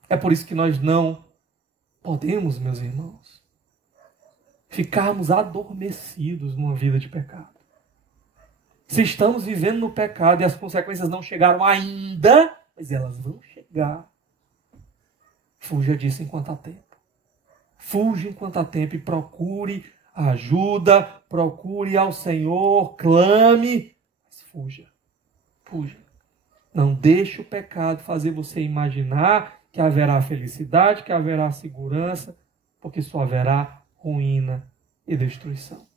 É por isso que nós não podemos, meus irmãos, ficarmos adormecidos numa vida de pecado. Se estamos vivendo no pecado e as consequências não chegaram ainda, mas elas vão chegar. Fuja disso enquanto há tempo. Fuja enquanto há tempo e procure ajuda, procure ao Senhor, clame, mas fuja. Fuja. Não deixe o pecado fazer você imaginar que haverá felicidade, que haverá segurança, porque só haverá ruína e destruição.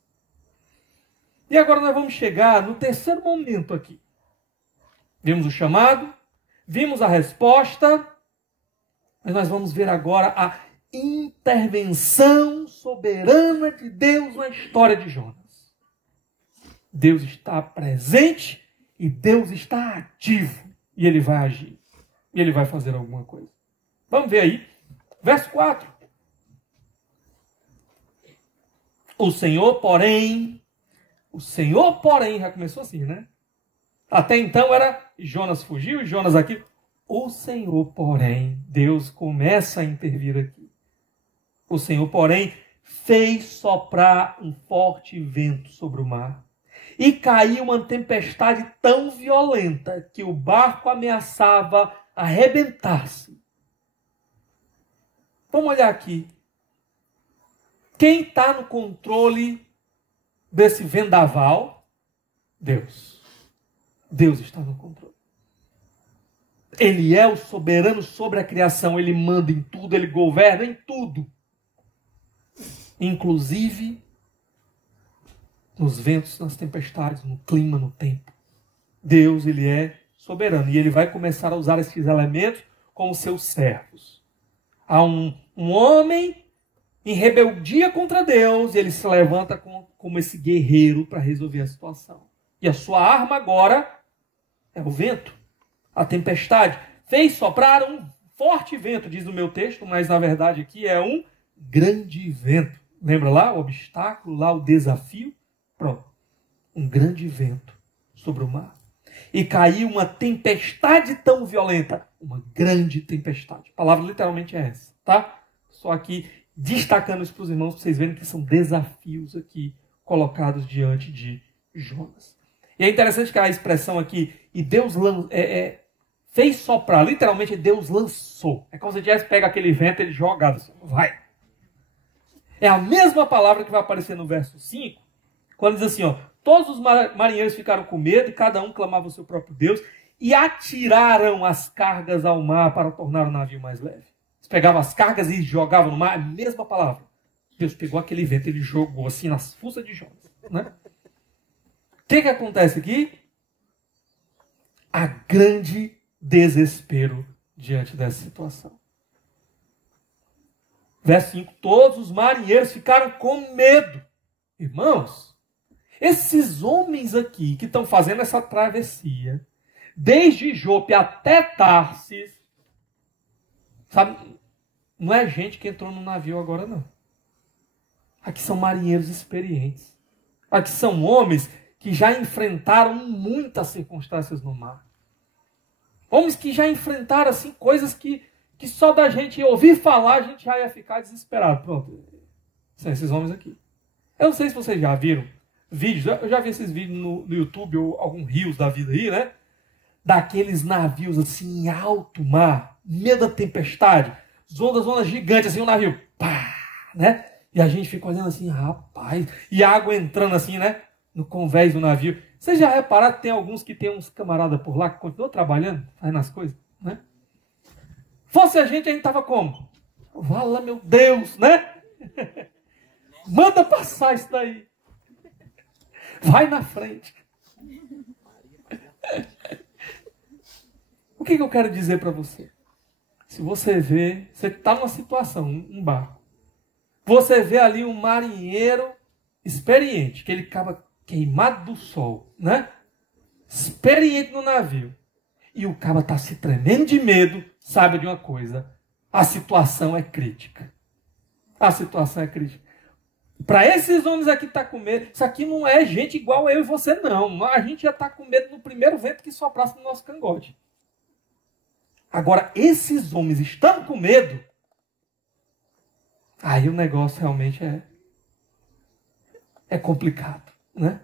E agora nós vamos chegar no terceiro momento aqui. Vimos o chamado, vimos a resposta, mas nós vamos ver agora a intervenção soberana de Deus na história de Jonas. Deus está presente e Deus está ativo. E ele vai agir. E ele vai fazer alguma coisa. Vamos ver aí. Verso 4. O Senhor, porém, já começou assim, né? Até então era Jonas fugiu, Jonas aqui. O Senhor, porém, Deus começa a intervir aqui. O Senhor, porém, fez soprar um forte vento sobre o mar. E caiu uma tempestade tão violenta que o barco ameaçava arrebentar-se. Vamos olhar aqui. Quem está no controle desse vendaval? Deus. Deus está no controle. Ele é o soberano sobre a criação. Ele manda em tudo, ele governa em tudo. Inclusive nos ventos, nas tempestades, no clima, no tempo. Deus, ele é soberano. E ele vai começar a usar esses elementos como seus servos. Há um homem em rebeldia contra Deus, e ele se levanta como esse guerreiro para resolver a situação. E a sua arma agora é o vento, a tempestade. Fez soprar um forte vento, diz o meu texto, mas na verdade aqui é um grande vento. Lembra lá o obstáculo, lá o desafio? Pronto. Um grande vento sobre o mar. E caiu uma tempestade tão violenta. Uma grande tempestade. A palavra literalmente é essa, tá? Só aqui destacando isso para os irmãos, para vocês verem que são desafios aqui colocados diante de Jonas. E é interessante que a expressão aqui, e Deus fez soprar, literalmente Deus lançou. É como se tivesse pega aquele vento e ele jogado assim, vai. É a mesma palavra que vai aparecer no verso 5, quando diz assim, ó, todos os marinheiros ficaram com medo e cada um clamava o seu próprio Deus e atiraram as cargas ao mar para tornar o navio mais leve. Eles pegavam as cargas e jogavam no mar, a mesma palavra. Deus pegou aquele vento e ele jogou assim nas fuças de Jonas. Né? O que acontece aqui? A grande desespero diante dessa situação. Verso 5, todos os marinheiros ficaram com medo. Irmãos, esses homens aqui que estão fazendo essa travessia, desde Jope até Tarsis, sabe, não é gente que entrou no navio agora, não. Aqui são marinheiros experientes. Aqui são homens que já enfrentaram muitas circunstâncias no mar. Homens que já enfrentaram assim, coisas que só da gente ouvir falar, a gente já ia ficar desesperado. Pronto. São esses homens aqui. Eu não sei se vocês já viram vídeos, eu já vi esses vídeos no YouTube ou algum rios da vida aí, né? Daqueles navios assim em alto mar, meio da tempestade, ondas gigantes, assim, o navio, pá, né? E a gente fica olhando assim, rapaz, e a água entrando assim, né? No convés do navio. Vocês já repararam que tem alguns que tem uns camaradas por lá que continuam trabalhando, fazendo as coisas, né? Fosse a gente tava como? Vala, meu Deus, né? Manda passar isso daí. Vai na frente. O que eu quero dizer para você? Se você vê, você está numa situação, um barco. Você vê ali um marinheiro experiente, que ele acaba queimado do sol, né? Experiente no navio. E o cara está se tremendo de medo, sabe de uma coisa. A situação é crítica. A situação é crítica. Para esses homens aqui que estão com medo, isso aqui não é gente igual eu e você, não. A gente já está com medo no primeiro vento que soprasse no nosso cangote. Agora, esses homens estando com medo, aí o negócio realmente é complicado, né?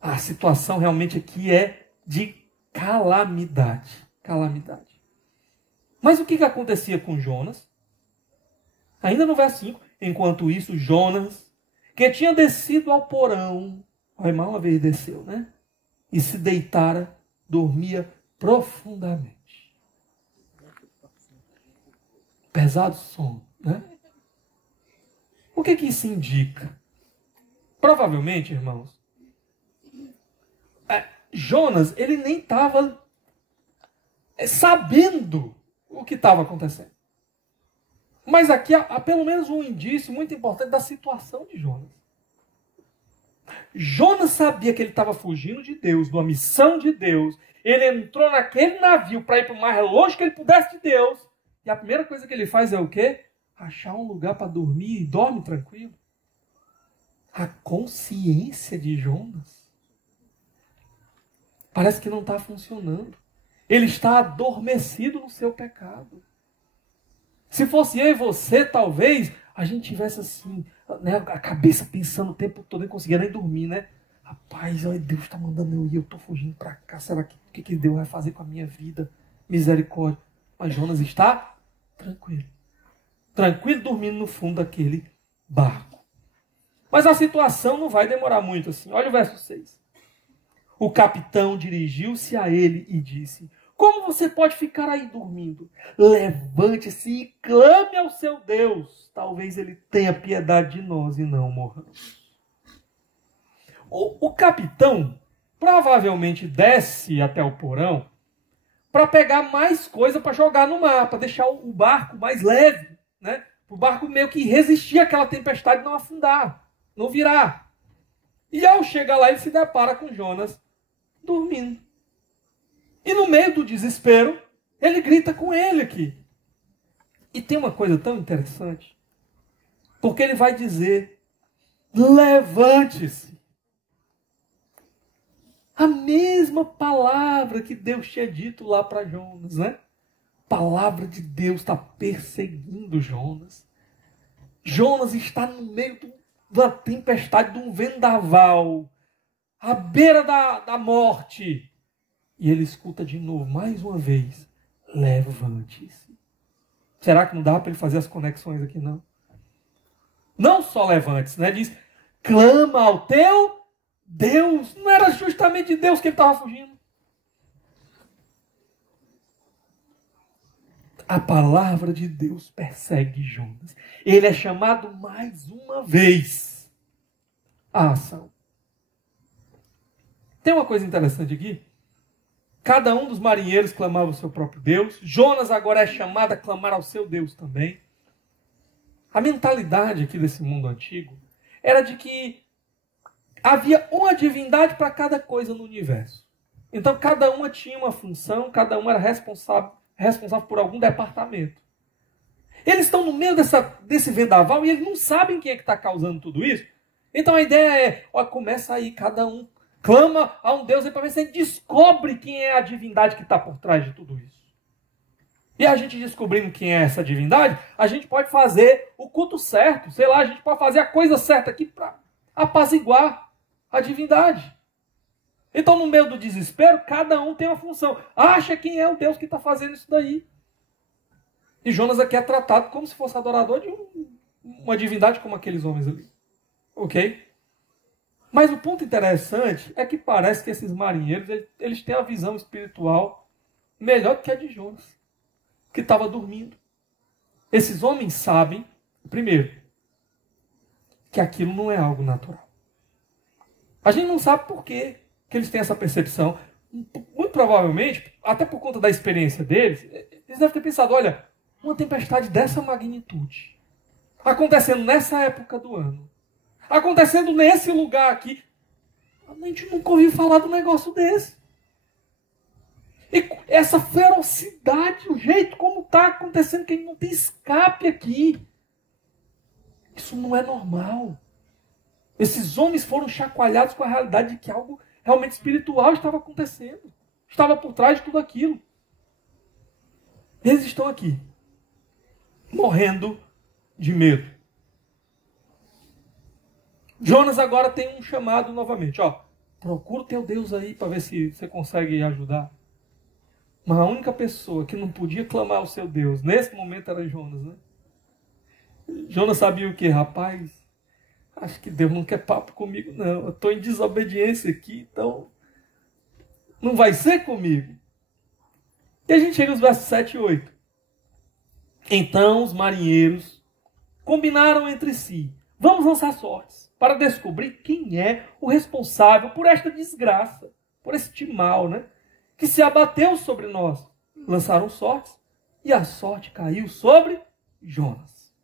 A situação realmente aqui é de calamidade. Calamidade. Mas o que acontecia com Jonas? Ainda no verso 5, enquanto isso, Jonas, que tinha descido ao porão, mais uma vez desceu, né? E se deitara, dormia profundamente. Pesado sono, né? O que isso indica? Provavelmente, irmãos, Jonas, ele nem estava sabendo o que estava acontecendo. Mas aqui há pelo menos um indício muito importante da situação de Jonas. Jonas sabia que ele estava fugindo de Deus, de uma missão de Deus. Ele entrou naquele navio para ir para o mais longe que ele pudesse de Deus. E a primeira coisa que ele faz é o quê? Achar um lugar para dormir e dorme tranquilo. A consciência de Jonas parece que não está funcionando. Ele está adormecido no seu pecado. Se fosse eu e você, talvez, a gente tivesse assim, né, a cabeça pensando o tempo todo e não conseguia nem dormir, né? Rapaz, olha, Deus está mandando eu ir, eu estou fugindo para cá. Será que o que Deus vai fazer com a minha vida? Misericórdia. Mas Jonas está tranquilo. Tranquilo dormindo no fundo daquele barco. Mas a situação não vai demorar muito assim. Olha o verso 6. O capitão dirigiu-se a ele e disse: como você pode ficar aí dormindo? Levante-se e clame ao seu Deus. Talvez ele tenha piedade de nós e não morramos. O capitão provavelmente desce até o porão para pegar mais coisa para jogar no mar, para deixar o barco mais leve, né? O barco meio que resistir àquela tempestade e não afundar, não virar. E ao chegar lá, ele se depara com Jonas dormindo. E no meio do desespero, ele grita com ele aqui. E tem uma coisa tão interessante, porque ele vai dizer, levante-se. A mesma palavra que Deus tinha dito lá para Jonas, né? A palavra de Deus está perseguindo Jonas. Jonas está no meio da tempestade, de um vendaval, à beira da morte. E ele escuta de novo, mais uma vez, levante-se. Será que não dá para ele fazer as conexões aqui, não? Não só levante-se, né? Diz, clama ao teu Deus. Não era justamente de Deus que ele estava fugindo? A palavra de Deus persegue Jonas. Ele é chamado mais uma vez à ação. Tem uma coisa interessante aqui. Cada um dos marinheiros clamava ao seu próprio Deus. Jonas agora é chamado a clamar ao seu Deus também. A mentalidade aqui desse mundo antigo era de que havia uma divindade para cada coisa no universo. Então cada uma tinha uma função, cada uma era responsável por algum departamento. Eles estão no meio desse vendaval e eles não sabem quem é que está causando tudo isso. Então a ideia é, ó, começa aí, cada um clama a um Deus para ver se ele descobre quem é a divindade que está por trás de tudo isso. E a gente descobrindo quem é essa divindade, a gente pode fazer o culto certo. Sei lá, a gente pode fazer a coisa certa aqui para apaziguar a divindade. Então, no meio do desespero, cada um tem uma função. Acha quem é o Deus que está fazendo isso daí. E Jonas aqui é tratado como se fosse adorador de uma divindade como aqueles homens ali. Ok? Mas o ponto interessante é que parece que esses marinheiros, eles têm a visão espiritual melhor do que a de Jonas, que estava dormindo. Esses homens sabem, primeiro, que aquilo não é algo natural. A gente não sabe por quê que eles têm essa percepção. Muito provavelmente, até por conta da experiência deles, eles devem ter pensado, olha, uma tempestade dessa magnitude, acontecendo nessa época do ano, acontecendo nesse lugar aqui, a gente nunca ouviu falar de um negócio desse. E essa ferocidade, o jeito como está acontecendo, que a gente não tem escape aqui. Isso não é normal. Esses homens foram chacoalhados com a realidade de que algo realmente espiritual estava acontecendo. Estava por trás de tudo aquilo. Eles estão aqui, morrendo de medo. Jonas agora tem um chamado novamente. Ó, procura o teu Deus aí para ver se você consegue ajudar. Mas a única pessoa que não podia clamar ao seu Deus nesse momento era Jonas, né? Jonas sabia o quê? Rapaz, acho que Deus não quer papo comigo, não. Eu estou em desobediência aqui, então não vai ser comigo. E a gente chega aos versos 7 e 8. Então os marinheiros combinaram entre si. Vamos lançar sortes para descobrir quem é o responsável por esta desgraça, por este mal, né? Que se abateu sobre nós. Lançaram sortes e a sorte caiu sobre Jonas.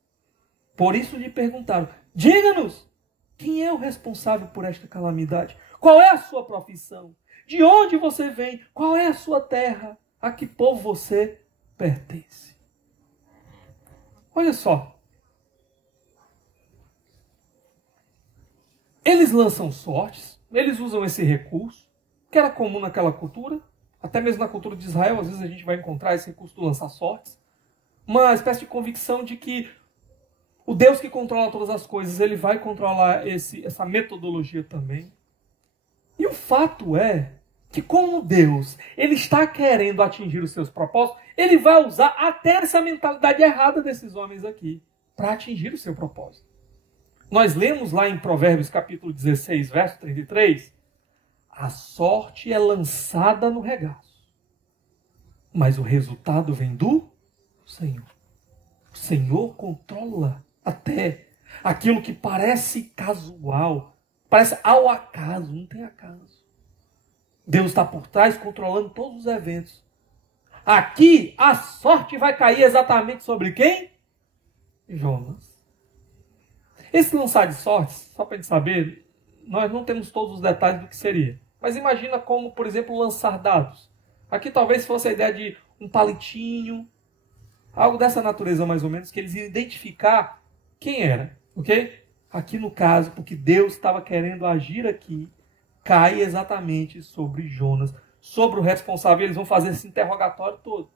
Por isso lhe perguntaram, diga-nos, quem é o responsável por esta calamidade? Qual é a sua profissão? De onde você vem? Qual é a sua terra? A que povo você pertence? Olha só. Eles lançam sortes, eles usam esse recurso, que era comum naquela cultura, até mesmo na cultura de Israel, às vezes a gente vai encontrar esse recurso do lançar sortes, uma espécie de convicção de que o Deus que controla todas as coisas, ele vai controlar essa metodologia também. E o fato é que como Deus, ele está querendo atingir os seus propósitos, ele vai usar até essa mentalidade errada desses homens aqui, para atingir o seu propósito. Nós lemos lá em Provérbios capítulo 16, verso 33, a sorte é lançada no regaço, mas o resultado vem do Senhor. O Senhor controla até aquilo que parece casual, parece ao acaso, não tem acaso. Deus está por trás controlando todos os eventos Aqui a sorte vai cair exatamente sobre quem? Jonas. Esse lançar de sortes, só para a gente saber, nós não temos todos os detalhes do que seria. Mas imagina como, por exemplo, lançar dados. Aqui talvez fosse a ideia de um palitinho, algo dessa natureza mais ou menos, que eles iam identificar quem era, ok? Aqui no caso, porque Deus estava querendo agir aqui, cai exatamente sobre Jonas, sobre o responsável. Eles vão fazer esse interrogatório todo.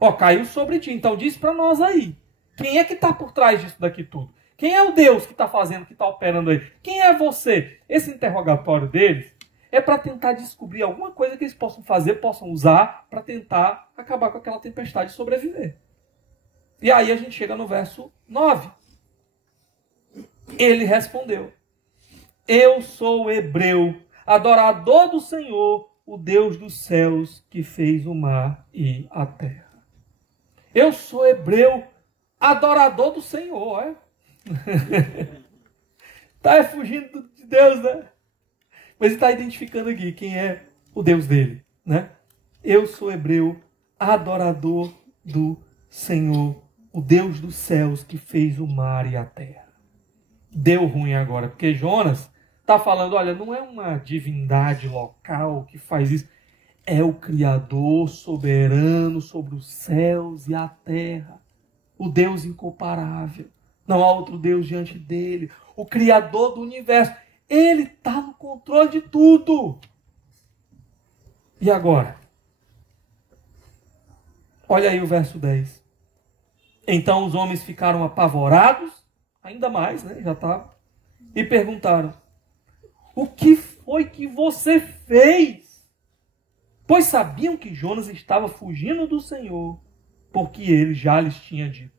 Ó, caiu sobre ti, então diz para nós aí. Quem é que está por trás disso daqui tudo? Quem é o Deus que está fazendo, que está operando aí? Quem é você? Esse interrogatório deles é para tentar descobrir alguma coisa que eles possam fazer, possam usar para tentar acabar com aquela tempestade e sobreviver. E aí a gente chega no verso 9. Ele respondeu: eu sou hebreu, adorador do Senhor, o Deus dos céus, que fez o mar e a terra. Eu sou hebreu, adorador do Senhor, é? Está fugindo de Deus, né? Mas ele está identificando aqui quem é o Deus dele, né? Eu sou hebreu, adorador do Senhor, o Deus dos céus, que fez o mar e a terra. Deu ruim agora, porque Jonas está falando, olha, não é uma divindade local que faz isso, é o Criador soberano sobre os céus e a terra, o Deus incomparável. Não há outro Deus diante dele, o Criador do universo. Ele está no controle de tudo. E agora? Olha aí o verso 10. Então os homens ficaram apavorados, ainda mais, né? Já estava. E perguntaram: o que foi que você fez? Pois sabiam que Jonas estava fugindo do Senhor, porque ele já lhes tinha dito.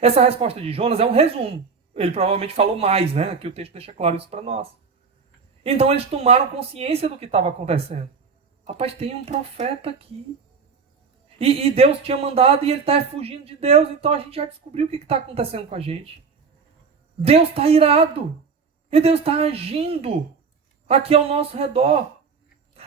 Essa resposta de Jonas é um resumo. Ele provavelmente falou mais, né? Aqui o texto deixa claro isso para nós. Então eles tomaram consciência do que estava acontecendo. Rapaz, tem um profeta aqui. E Deus tinha mandado e ele está fugindo de Deus. Então a gente já descobriu o que está acontecendo com a gente. Deus está irado. E Deus está agindo aqui ao nosso redor.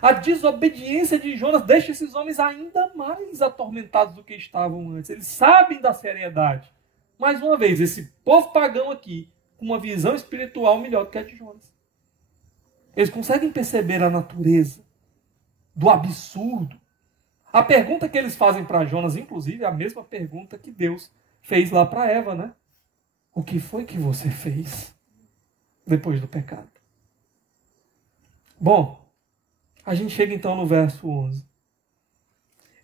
A desobediência de Jonas deixa esses homens ainda mais atormentados do que estavam antes. Eles sabem da seriedade. Mais uma vez, esse povo pagão aqui, com uma visão espiritual melhor do que a de Jonas. Eles conseguem perceber a natureza do absurdo. A pergunta que eles fazem para Jonas, inclusive, é a mesma pergunta que Deus fez lá para Eva, né? O que foi que você fez depois do pecado? Bom, a gente chega então no verso 11.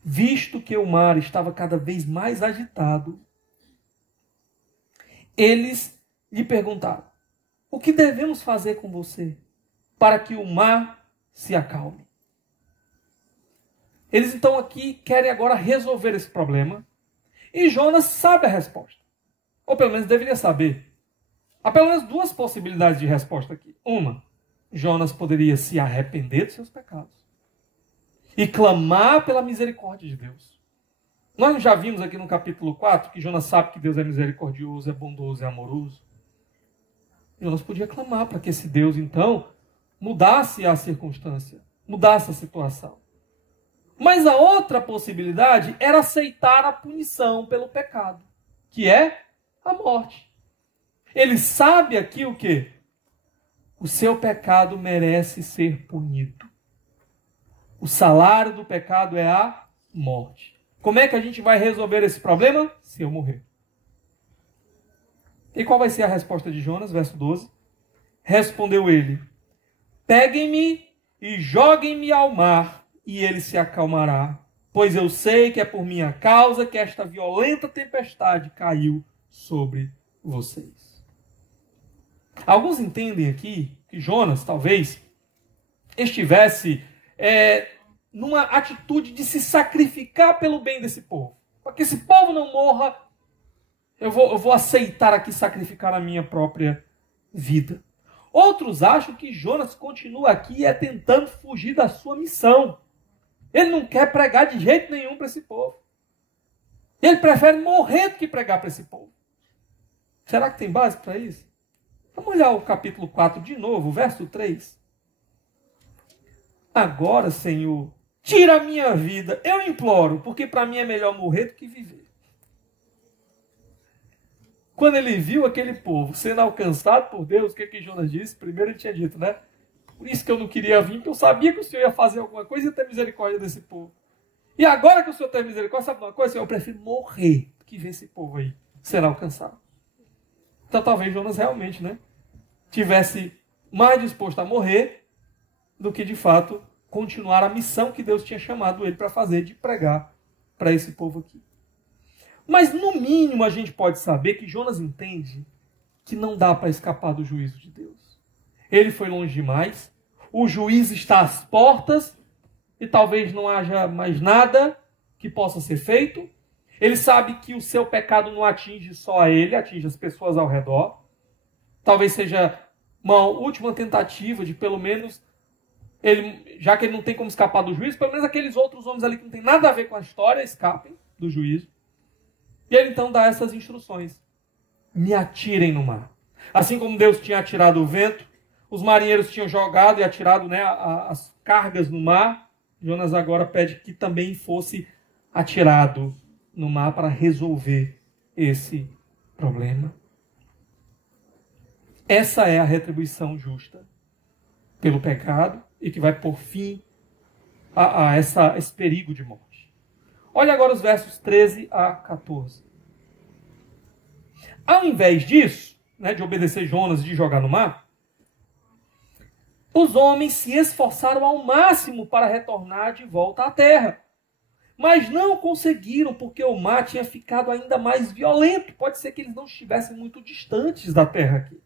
Visto que o mar estava cada vez mais agitado, eles lhe perguntaram: o que devemos fazer com você para que o mar se acalme? Eles então aqui querem agora resolver esse problema. E Jonas sabe a resposta. Ou pelo menos deveria saber. Há pelo menos duas possibilidades de resposta aqui. Uma, Jonas poderia se arrepender dos seus pecados e clamar pela misericórdia de Deus. Nós já vimos aqui no capítulo 4 que Jonas sabe que Deus é misericordioso, é bondoso, é amoroso. Jonas podia clamar para que esse Deus, então, mudasse a circunstância, mudasse a situação. Mas a outra possibilidade era aceitar a punição pelo pecado, que é a morte. Ele sabe aqui o quê? O seu pecado merece ser punido. O salário do pecado é a morte. Como é que a gente vai resolver esse problema? Se eu morrer. E qual vai ser a resposta de Jonas? Verso 12. Respondeu ele: peguem-me e joguem-me ao mar, e ele se acalmará, pois eu sei que é por minha causa que esta violenta tempestade caiu sobre vocês. Alguns entendem aqui que Jonas, talvez, estivesse numa atitude de se sacrificar pelo bem desse povo. Para que esse povo não morra, eu vou aceitar aqui sacrificar a minha própria vida. Outros acham que Jonas continua aqui tentando fugir da sua missão. Ele não quer pregar de jeito nenhum para esse povo. Ele prefere morrer do que pregar para esse povo. Será que tem base para isso? Vamos olhar o capítulo 4 de novo, verso 3. Agora, Senhor, tira a minha vida, eu imploro, porque para mim é melhor morrer do que viver. Quando ele viu aquele povo sendo alcançado por Deus, o que Jonas disse? Primeiro ele tinha dito, né? Por isso que eu não queria vir, porque eu sabia que o Senhor ia fazer alguma coisa e ia ter misericórdia desse povo. E agora que o Senhor tem misericórdia, sabe uma coisa? Senhor, eu prefiro morrer do que ver esse povo aí ser alcançado. Então talvez Jonas realmente, né, tivesse mais disposto a morrer do que de fato continuar a missão que Deus tinha chamado ele para fazer, de pregar para esse povo aqui. Mas no mínimo a gente pode saber que Jonas entende que não dá para escapar do juízo de Deus. Ele foi longe demais, o juízo está às portas e talvez não haja mais nada que possa ser feito. Ele sabe que o seu pecado não atinge só a ele, atinge as pessoas ao redor. Talvez seja uma última tentativa de, pelo menos, ele, já que ele não tem como escapar do juízo, pelo menos aqueles outros homens ali que não tem nada a ver com a história escapem do juízo. E ele então dá essas instruções. Me atirem no mar. Assim como Deus tinha atirado o vento, os marinheiros tinham jogado e atirado, né, as cargas no mar, Jonas agora pede que também fosse atirado no mar para resolver esse problema. Essa é a retribuição justa pelo pecado e que vai pôr fim a esse perigo de morte. Olha agora os versos 13 a 14. Ao invés disso, né, de obedecer Jonas e de jogar no mar, os homens se esforçaram ao máximo para retornar de volta à terra. Mas não conseguiram, porque o mar tinha ficado ainda mais violento. Pode ser que eles não estivessem muito distantes da terra aqui.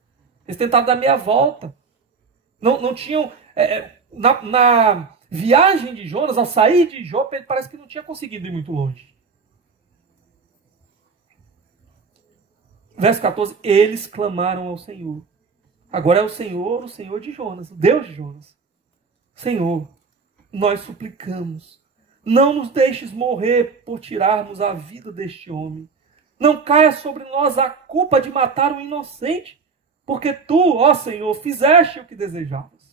Eles tentaram dar meia volta. Não tinham... Na viagem de Jonas, ao sair de Jope, ele parece que não tinha conseguido ir muito longe. Verso 14. Eles clamaram ao Senhor. Agora é o Senhor de Jonas, o Deus de Jonas. Senhor, nós suplicamos, não nos deixes morrer por tirarmos a vida deste homem. Não caia sobre nós a culpa de matar um inocente, porque tu, ó Senhor, fizeste o que desejavas.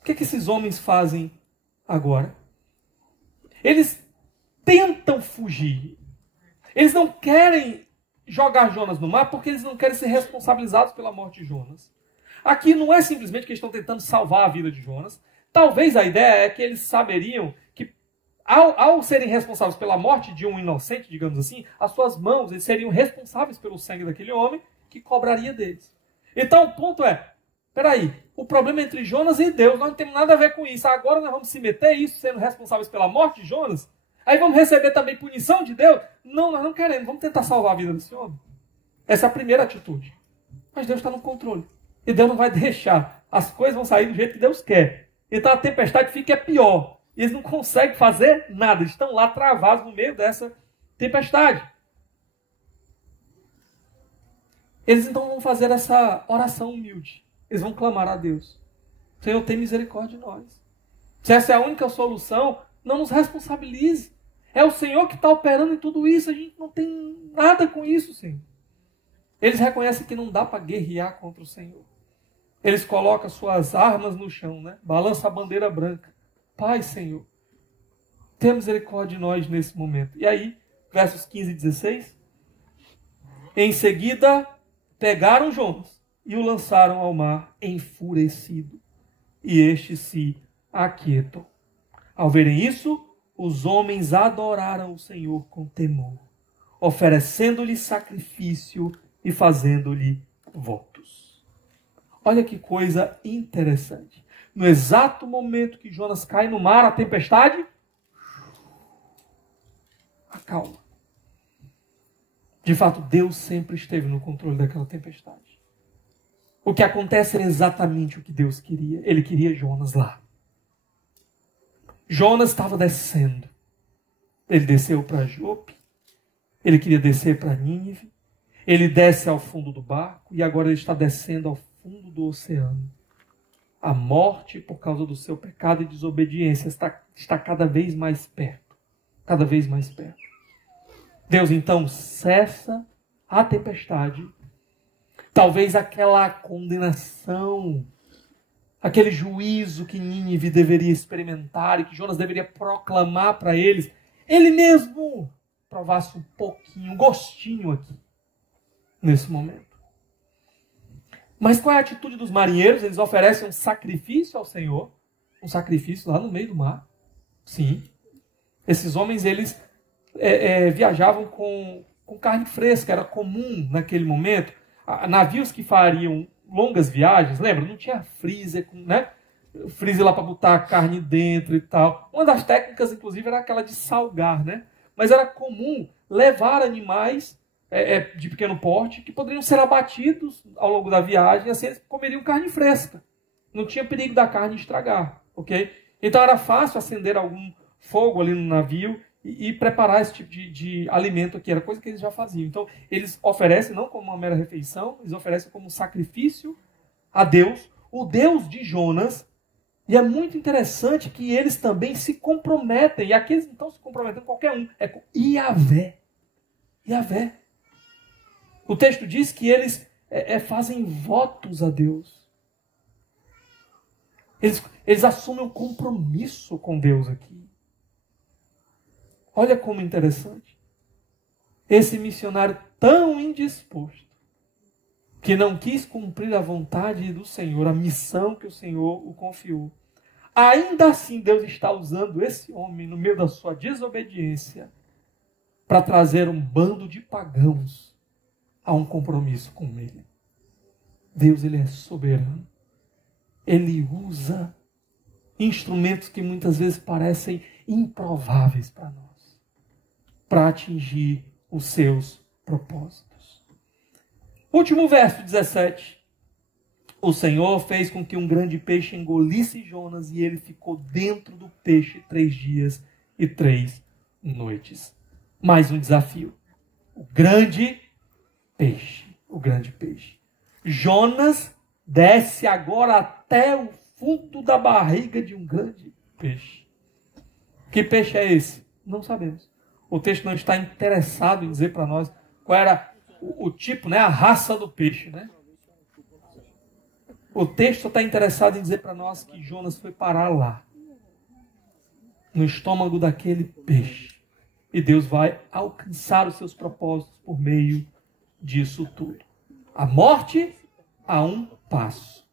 O que esses homens fazem agora? Eles tentam fugir. Eles não querem jogar Jonas no mar porque eles não querem ser responsabilizados pela morte de Jonas. Aqui não é simplesmente que eles estão tentando salvar a vida de Jonas. Talvez a ideia é que eles saberiam que, ao serem responsáveis pela morte de um inocente, digamos assim, as suas mãos, eles seriam responsáveis pelo sangue daquele homem que cobraria deles. Então o ponto é, peraí, o problema é entre Jonas e Deus, nós não temos nada a ver com isso. Agora nós vamos se meter isso, sendo responsáveis pela morte de Jonas? Aí vamos receber também punição de Deus? Não, nós não queremos. Vamos tentar salvar a vida desse homem. Essa é a primeira atitude. Mas Deus está no controle. E Deus não vai deixar. As coisas vão sair do jeito que Deus quer. Então a tempestade fica pior. E eles não conseguem fazer nada. Eles estão lá travados no meio dessa tempestade. Eles então vão fazer essa oração humilde. Eles vão clamar a Deus. Senhor, tem misericórdia de nós. Se essa é a única solução, não nos responsabilize. É o Senhor que está operando em tudo isso. A gente não tem nada com isso, Senhor. Eles reconhecem que não dá para guerrear contra o Senhor. Eles colocam suas armas no chão, né? Balança a bandeira branca. Pai, Senhor, tenha misericórdia de nós nesse momento. E aí, versos 15 e 16. Em seguida, pegaram Jonas e o lançaram ao mar enfurecido. E este se aquietou. Ao verem isso, os homens adoraram o Senhor com temor, oferecendo-lhe sacrifício e fazendo-lhe votos. Olha que coisa interessante. No exato momento que Jonas cai no mar, a tempestade acalma. De fato, Deus sempre esteve no controle daquela tempestade. O que acontece era exatamente o que Deus queria. Ele queria Jonas lá. Jonas estava descendo. Ele desceu para Jope. Ele queria descer para Nínive. Ele desce ao fundo do barco e agora ele está descendo ao fundo do oceano. A morte, por causa do seu pecado e desobediência, está cada vez mais perto. Cada vez mais perto. Deus então cessa a tempestade. Talvez aquela condenação aquele juízo que Nínive deveria experimentar e que Jonas deveria proclamar para eles, ele mesmo provasse um pouquinho, um gostinho aqui, nesse momento. Mas qual é a atitude dos marinheiros? Eles oferecem um sacrifício ao Senhor, um sacrifício lá no meio do mar. Sim. Esses homens, eles viajavam com carne fresca, era comum naquele momento. Navios que fariam longas viagens, lembra? Não tinha freezer, né? Freezer lá para botar a carne dentro e tal. Uma das técnicas, inclusive, era aquela de salgar, né? Mas era comum levar animais de pequeno porte que poderiam ser abatidos ao longo da viagem, assim eles comeriam carne fresca. Não tinha perigo da carne estragar, ok? Então era fácil acender algum fogo ali no navio e preparar esse tipo de alimento aqui. Era coisa que eles já faziam. Então eles oferecem não como uma mera refeição, eles oferecem como um sacrifício a Deus, o Deus de Jonas. E é muito interessante que eles também se comprometem. E aqui eles não estão se comprometendo com qualquer um. É com Iavé. Iavé. O texto diz que eles fazem votos a Deus. Eles assumem um compromisso com Deus aqui. Olha como interessante. Esse missionário tão indisposto, que não quis cumprir a vontade do Senhor, a missão que o Senhor o confiou. Ainda assim, Deus está usando esse homem, no meio da sua desobediência, para trazer um bando de pagãos a um compromisso com Ele. Deus, Ele é soberano. Ele usa instrumentos que muitas vezes parecem improváveis para nós, para atingir os seus propósitos. Último verso, 17. O Senhor fez com que um grande peixe engolisse Jonas e ele ficou dentro do peixe 3 dias e 3 noites. Mais um desafio. O grande peixe. O grande peixe. Jonas desce agora até o fundo da barriga de um grande peixe. Que peixe é esse? Não sabemos. O texto não está interessado em dizer para nós qual era o tipo, né, a raça do peixe, né? O texto está interessado em dizer para nós que Jonas foi parar lá, no estômago daquele peixe. E Deus vai alcançar os seus propósitos por meio disso tudo. A morte a um passo.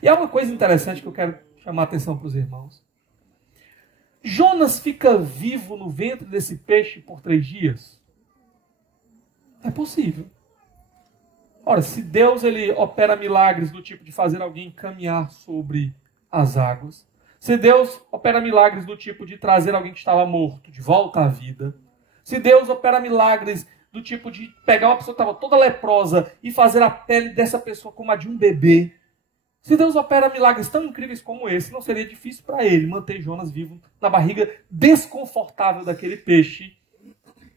E há uma coisa interessante que eu quero chamar a atenção para os irmãos. Jonas fica vivo no ventre desse peixe por 3 dias? É possível. Ora, se Deus ele opera milagres do tipo de fazer alguém caminhar sobre as águas, se Deus opera milagres do tipo de trazer alguém que estava morto de volta à vida, se Deus opera milagres do tipo de pegar uma pessoa que estava toda leprosa e fazer a pele dessa pessoa como a de um bebê, se Deus opera milagres tão incríveis como esse, não seria difícil para ele manter Jonas vivo na barriga desconfortável daquele peixe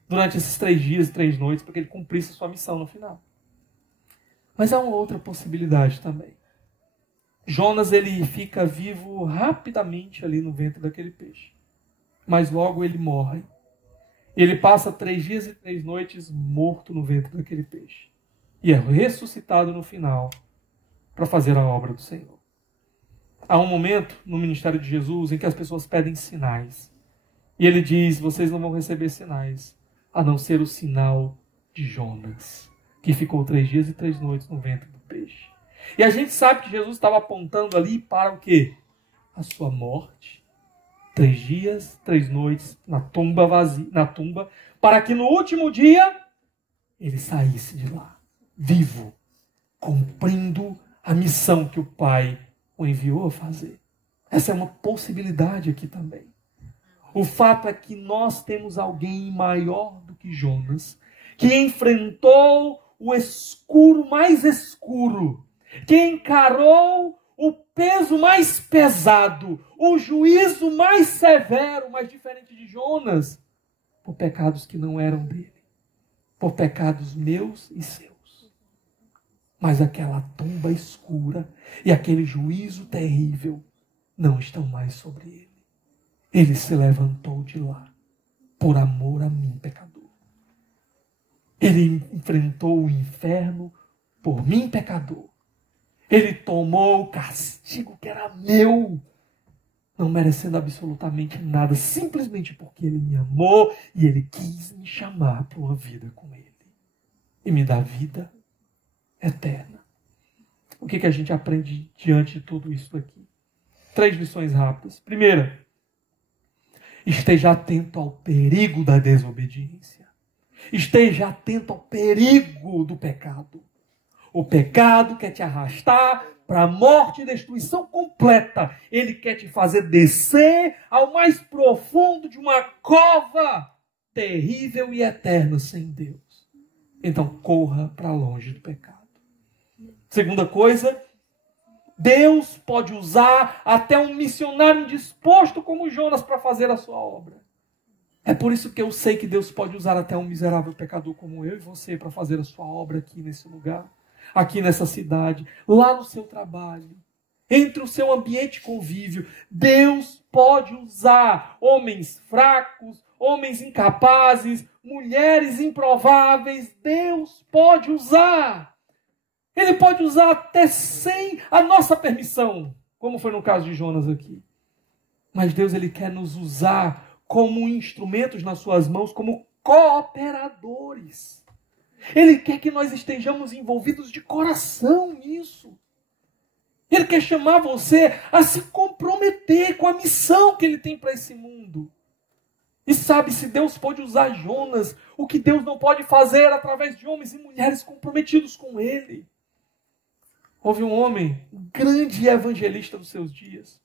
durante esses 3 dias e 3 noites, para que ele cumprisse a sua missão no final. Mas há uma outra possibilidade também. Jonas ele fica vivo rapidamente ali no ventre daquele peixe. Mas logo ele morre. Ele passa 3 dias e 3 noites morto no ventre daquele peixe. E é ressuscitado no final para fazer a obra do Senhor. Há um momento no ministério de Jesus em que as pessoas pedem sinais. E ele diz, vocês não vão receber sinais, a não ser o sinal de Jonas, que ficou 3 dias e 3 noites no ventre do peixe. E a gente sabe que Jesus estava apontando ali para o quê? A sua morte. 3 dias, 3 noites na tumba vazia, para que no último dia ele saísse de lá, vivo, cumprindo a missão que o Pai o enviou a fazer. Essa é uma possibilidade aqui também. O fato é que nós temos alguém maior do que Jonas, que enfrentou o escuro mais escuro, que encarou o peso mais pesado, o juízo mais severo, mais diferente de Jonas, por pecados que não eram dele, por pecados meus e seus. Mas aquela tumba escura e aquele juízo terrível não estão mais sobre ele. Ele se levantou de lá por amor a mim, pecador. Ele enfrentou o inferno por mim, pecador. Ele tomou o castigo que era meu, não merecendo absolutamente nada, simplesmente porque ele me amou e ele quis me chamar para uma vida com ele. E me dá vida eterna. O que a gente aprende diante de tudo isso aqui? 3 lições rápidas. Primeira, esteja atento ao perigo da desobediência. Esteja atento ao perigo do pecado. O pecado quer te arrastar para a morte e destruição completa. Ele quer te fazer descer ao mais profundo de uma cova terrível e eterna sem Deus. Então, corra para longe do pecado. Segunda coisa, Deus pode usar até um missionário indisposto como Jonas para fazer a sua obra. É por isso que eu sei que Deus pode usar até um miserável pecador como eu e você para fazer a sua obra aqui nesse lugar, aqui nessa cidade, lá no seu trabalho, entre o seu ambiente de convívio. Deus pode usar homens fracos, homens incapazes, mulheres improváveis. Deus pode usar. Ele pode usar até sem a nossa permissão, como foi no caso de Jonas aqui. Mas Deus, ele quer nos usar como instrumentos nas suas mãos, como cooperadores. Ele quer que nós estejamos envolvidos de coração nisso. Ele quer chamar você a se comprometer com a missão que ele tem para esse mundo. E sabe, se Deus pode usar Jonas, o que Deus não pode fazer através de homens e mulheres comprometidos com ele? Houve um homem, um grande evangelista dos seus dias,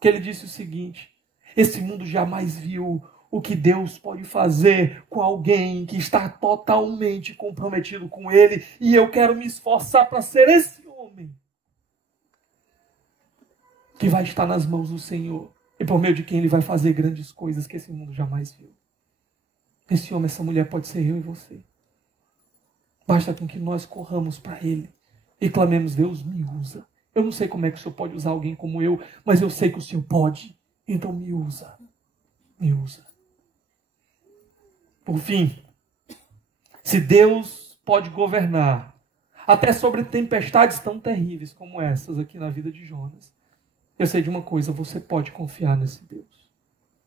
que ele disse o seguinte: esse mundo jamais viu o que Deus pode fazer com alguém que está totalmente comprometido com ele, e eu quero me esforçar para ser esse homem que vai estar nas mãos do Senhor e por meio de quem ele vai fazer grandes coisas que esse mundo jamais viu. Esse homem, essa mulher pode ser eu e você. Basta com que nós corramos para ele e clamemos: Deus, me usa. Eu não sei como é que o Senhor pode usar alguém como eu, mas eu sei que o Senhor pode. Então me usa. Me usa. Por fim, se Deus pode governar até sobre tempestades tão terríveis como essas aqui na vida de Jonas, eu sei de uma coisa: você pode confiar nesse Deus.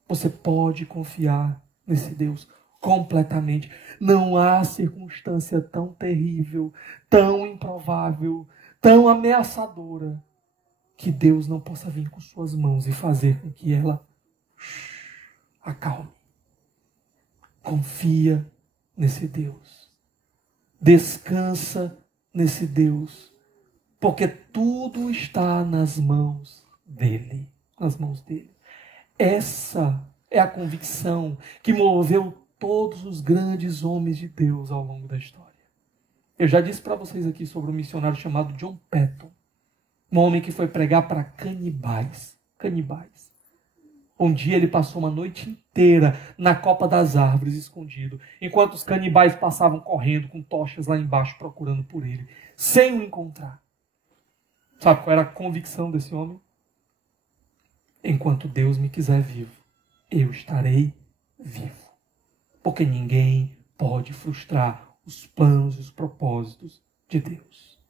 Você pode confiar nesse Deus completamente. Não há circunstância tão terrível, tão improvável, tão ameaçadora, que Deus não possa vir com suas mãos e fazer com que ela acalme. Confia nesse Deus. Descansa nesse Deus. Porque tudo está nas mãos dele. Nas mãos dele. Essa é a convicção que moveu todos os grandes homens de Deus ao longo da história. Eu já disse para vocês aqui sobre um missionário chamado John Patton. Um homem que foi pregar para canibais. Canibais. Um dia ele passou uma noite inteira na copa das árvores, escondido, enquanto os canibais passavam correndo com tochas lá embaixo procurando por ele, sem o encontrar. Sabe qual era a convicção desse homem? Enquanto Deus me quiser vivo, eu estarei vivo. Porque ninguém pode frustrar os planos e os propósitos de Deus.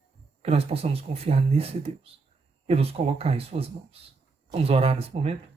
Que nós possamos confiar nesse Deus e nos colocar em suas mãos. Vamos orar nesse momento?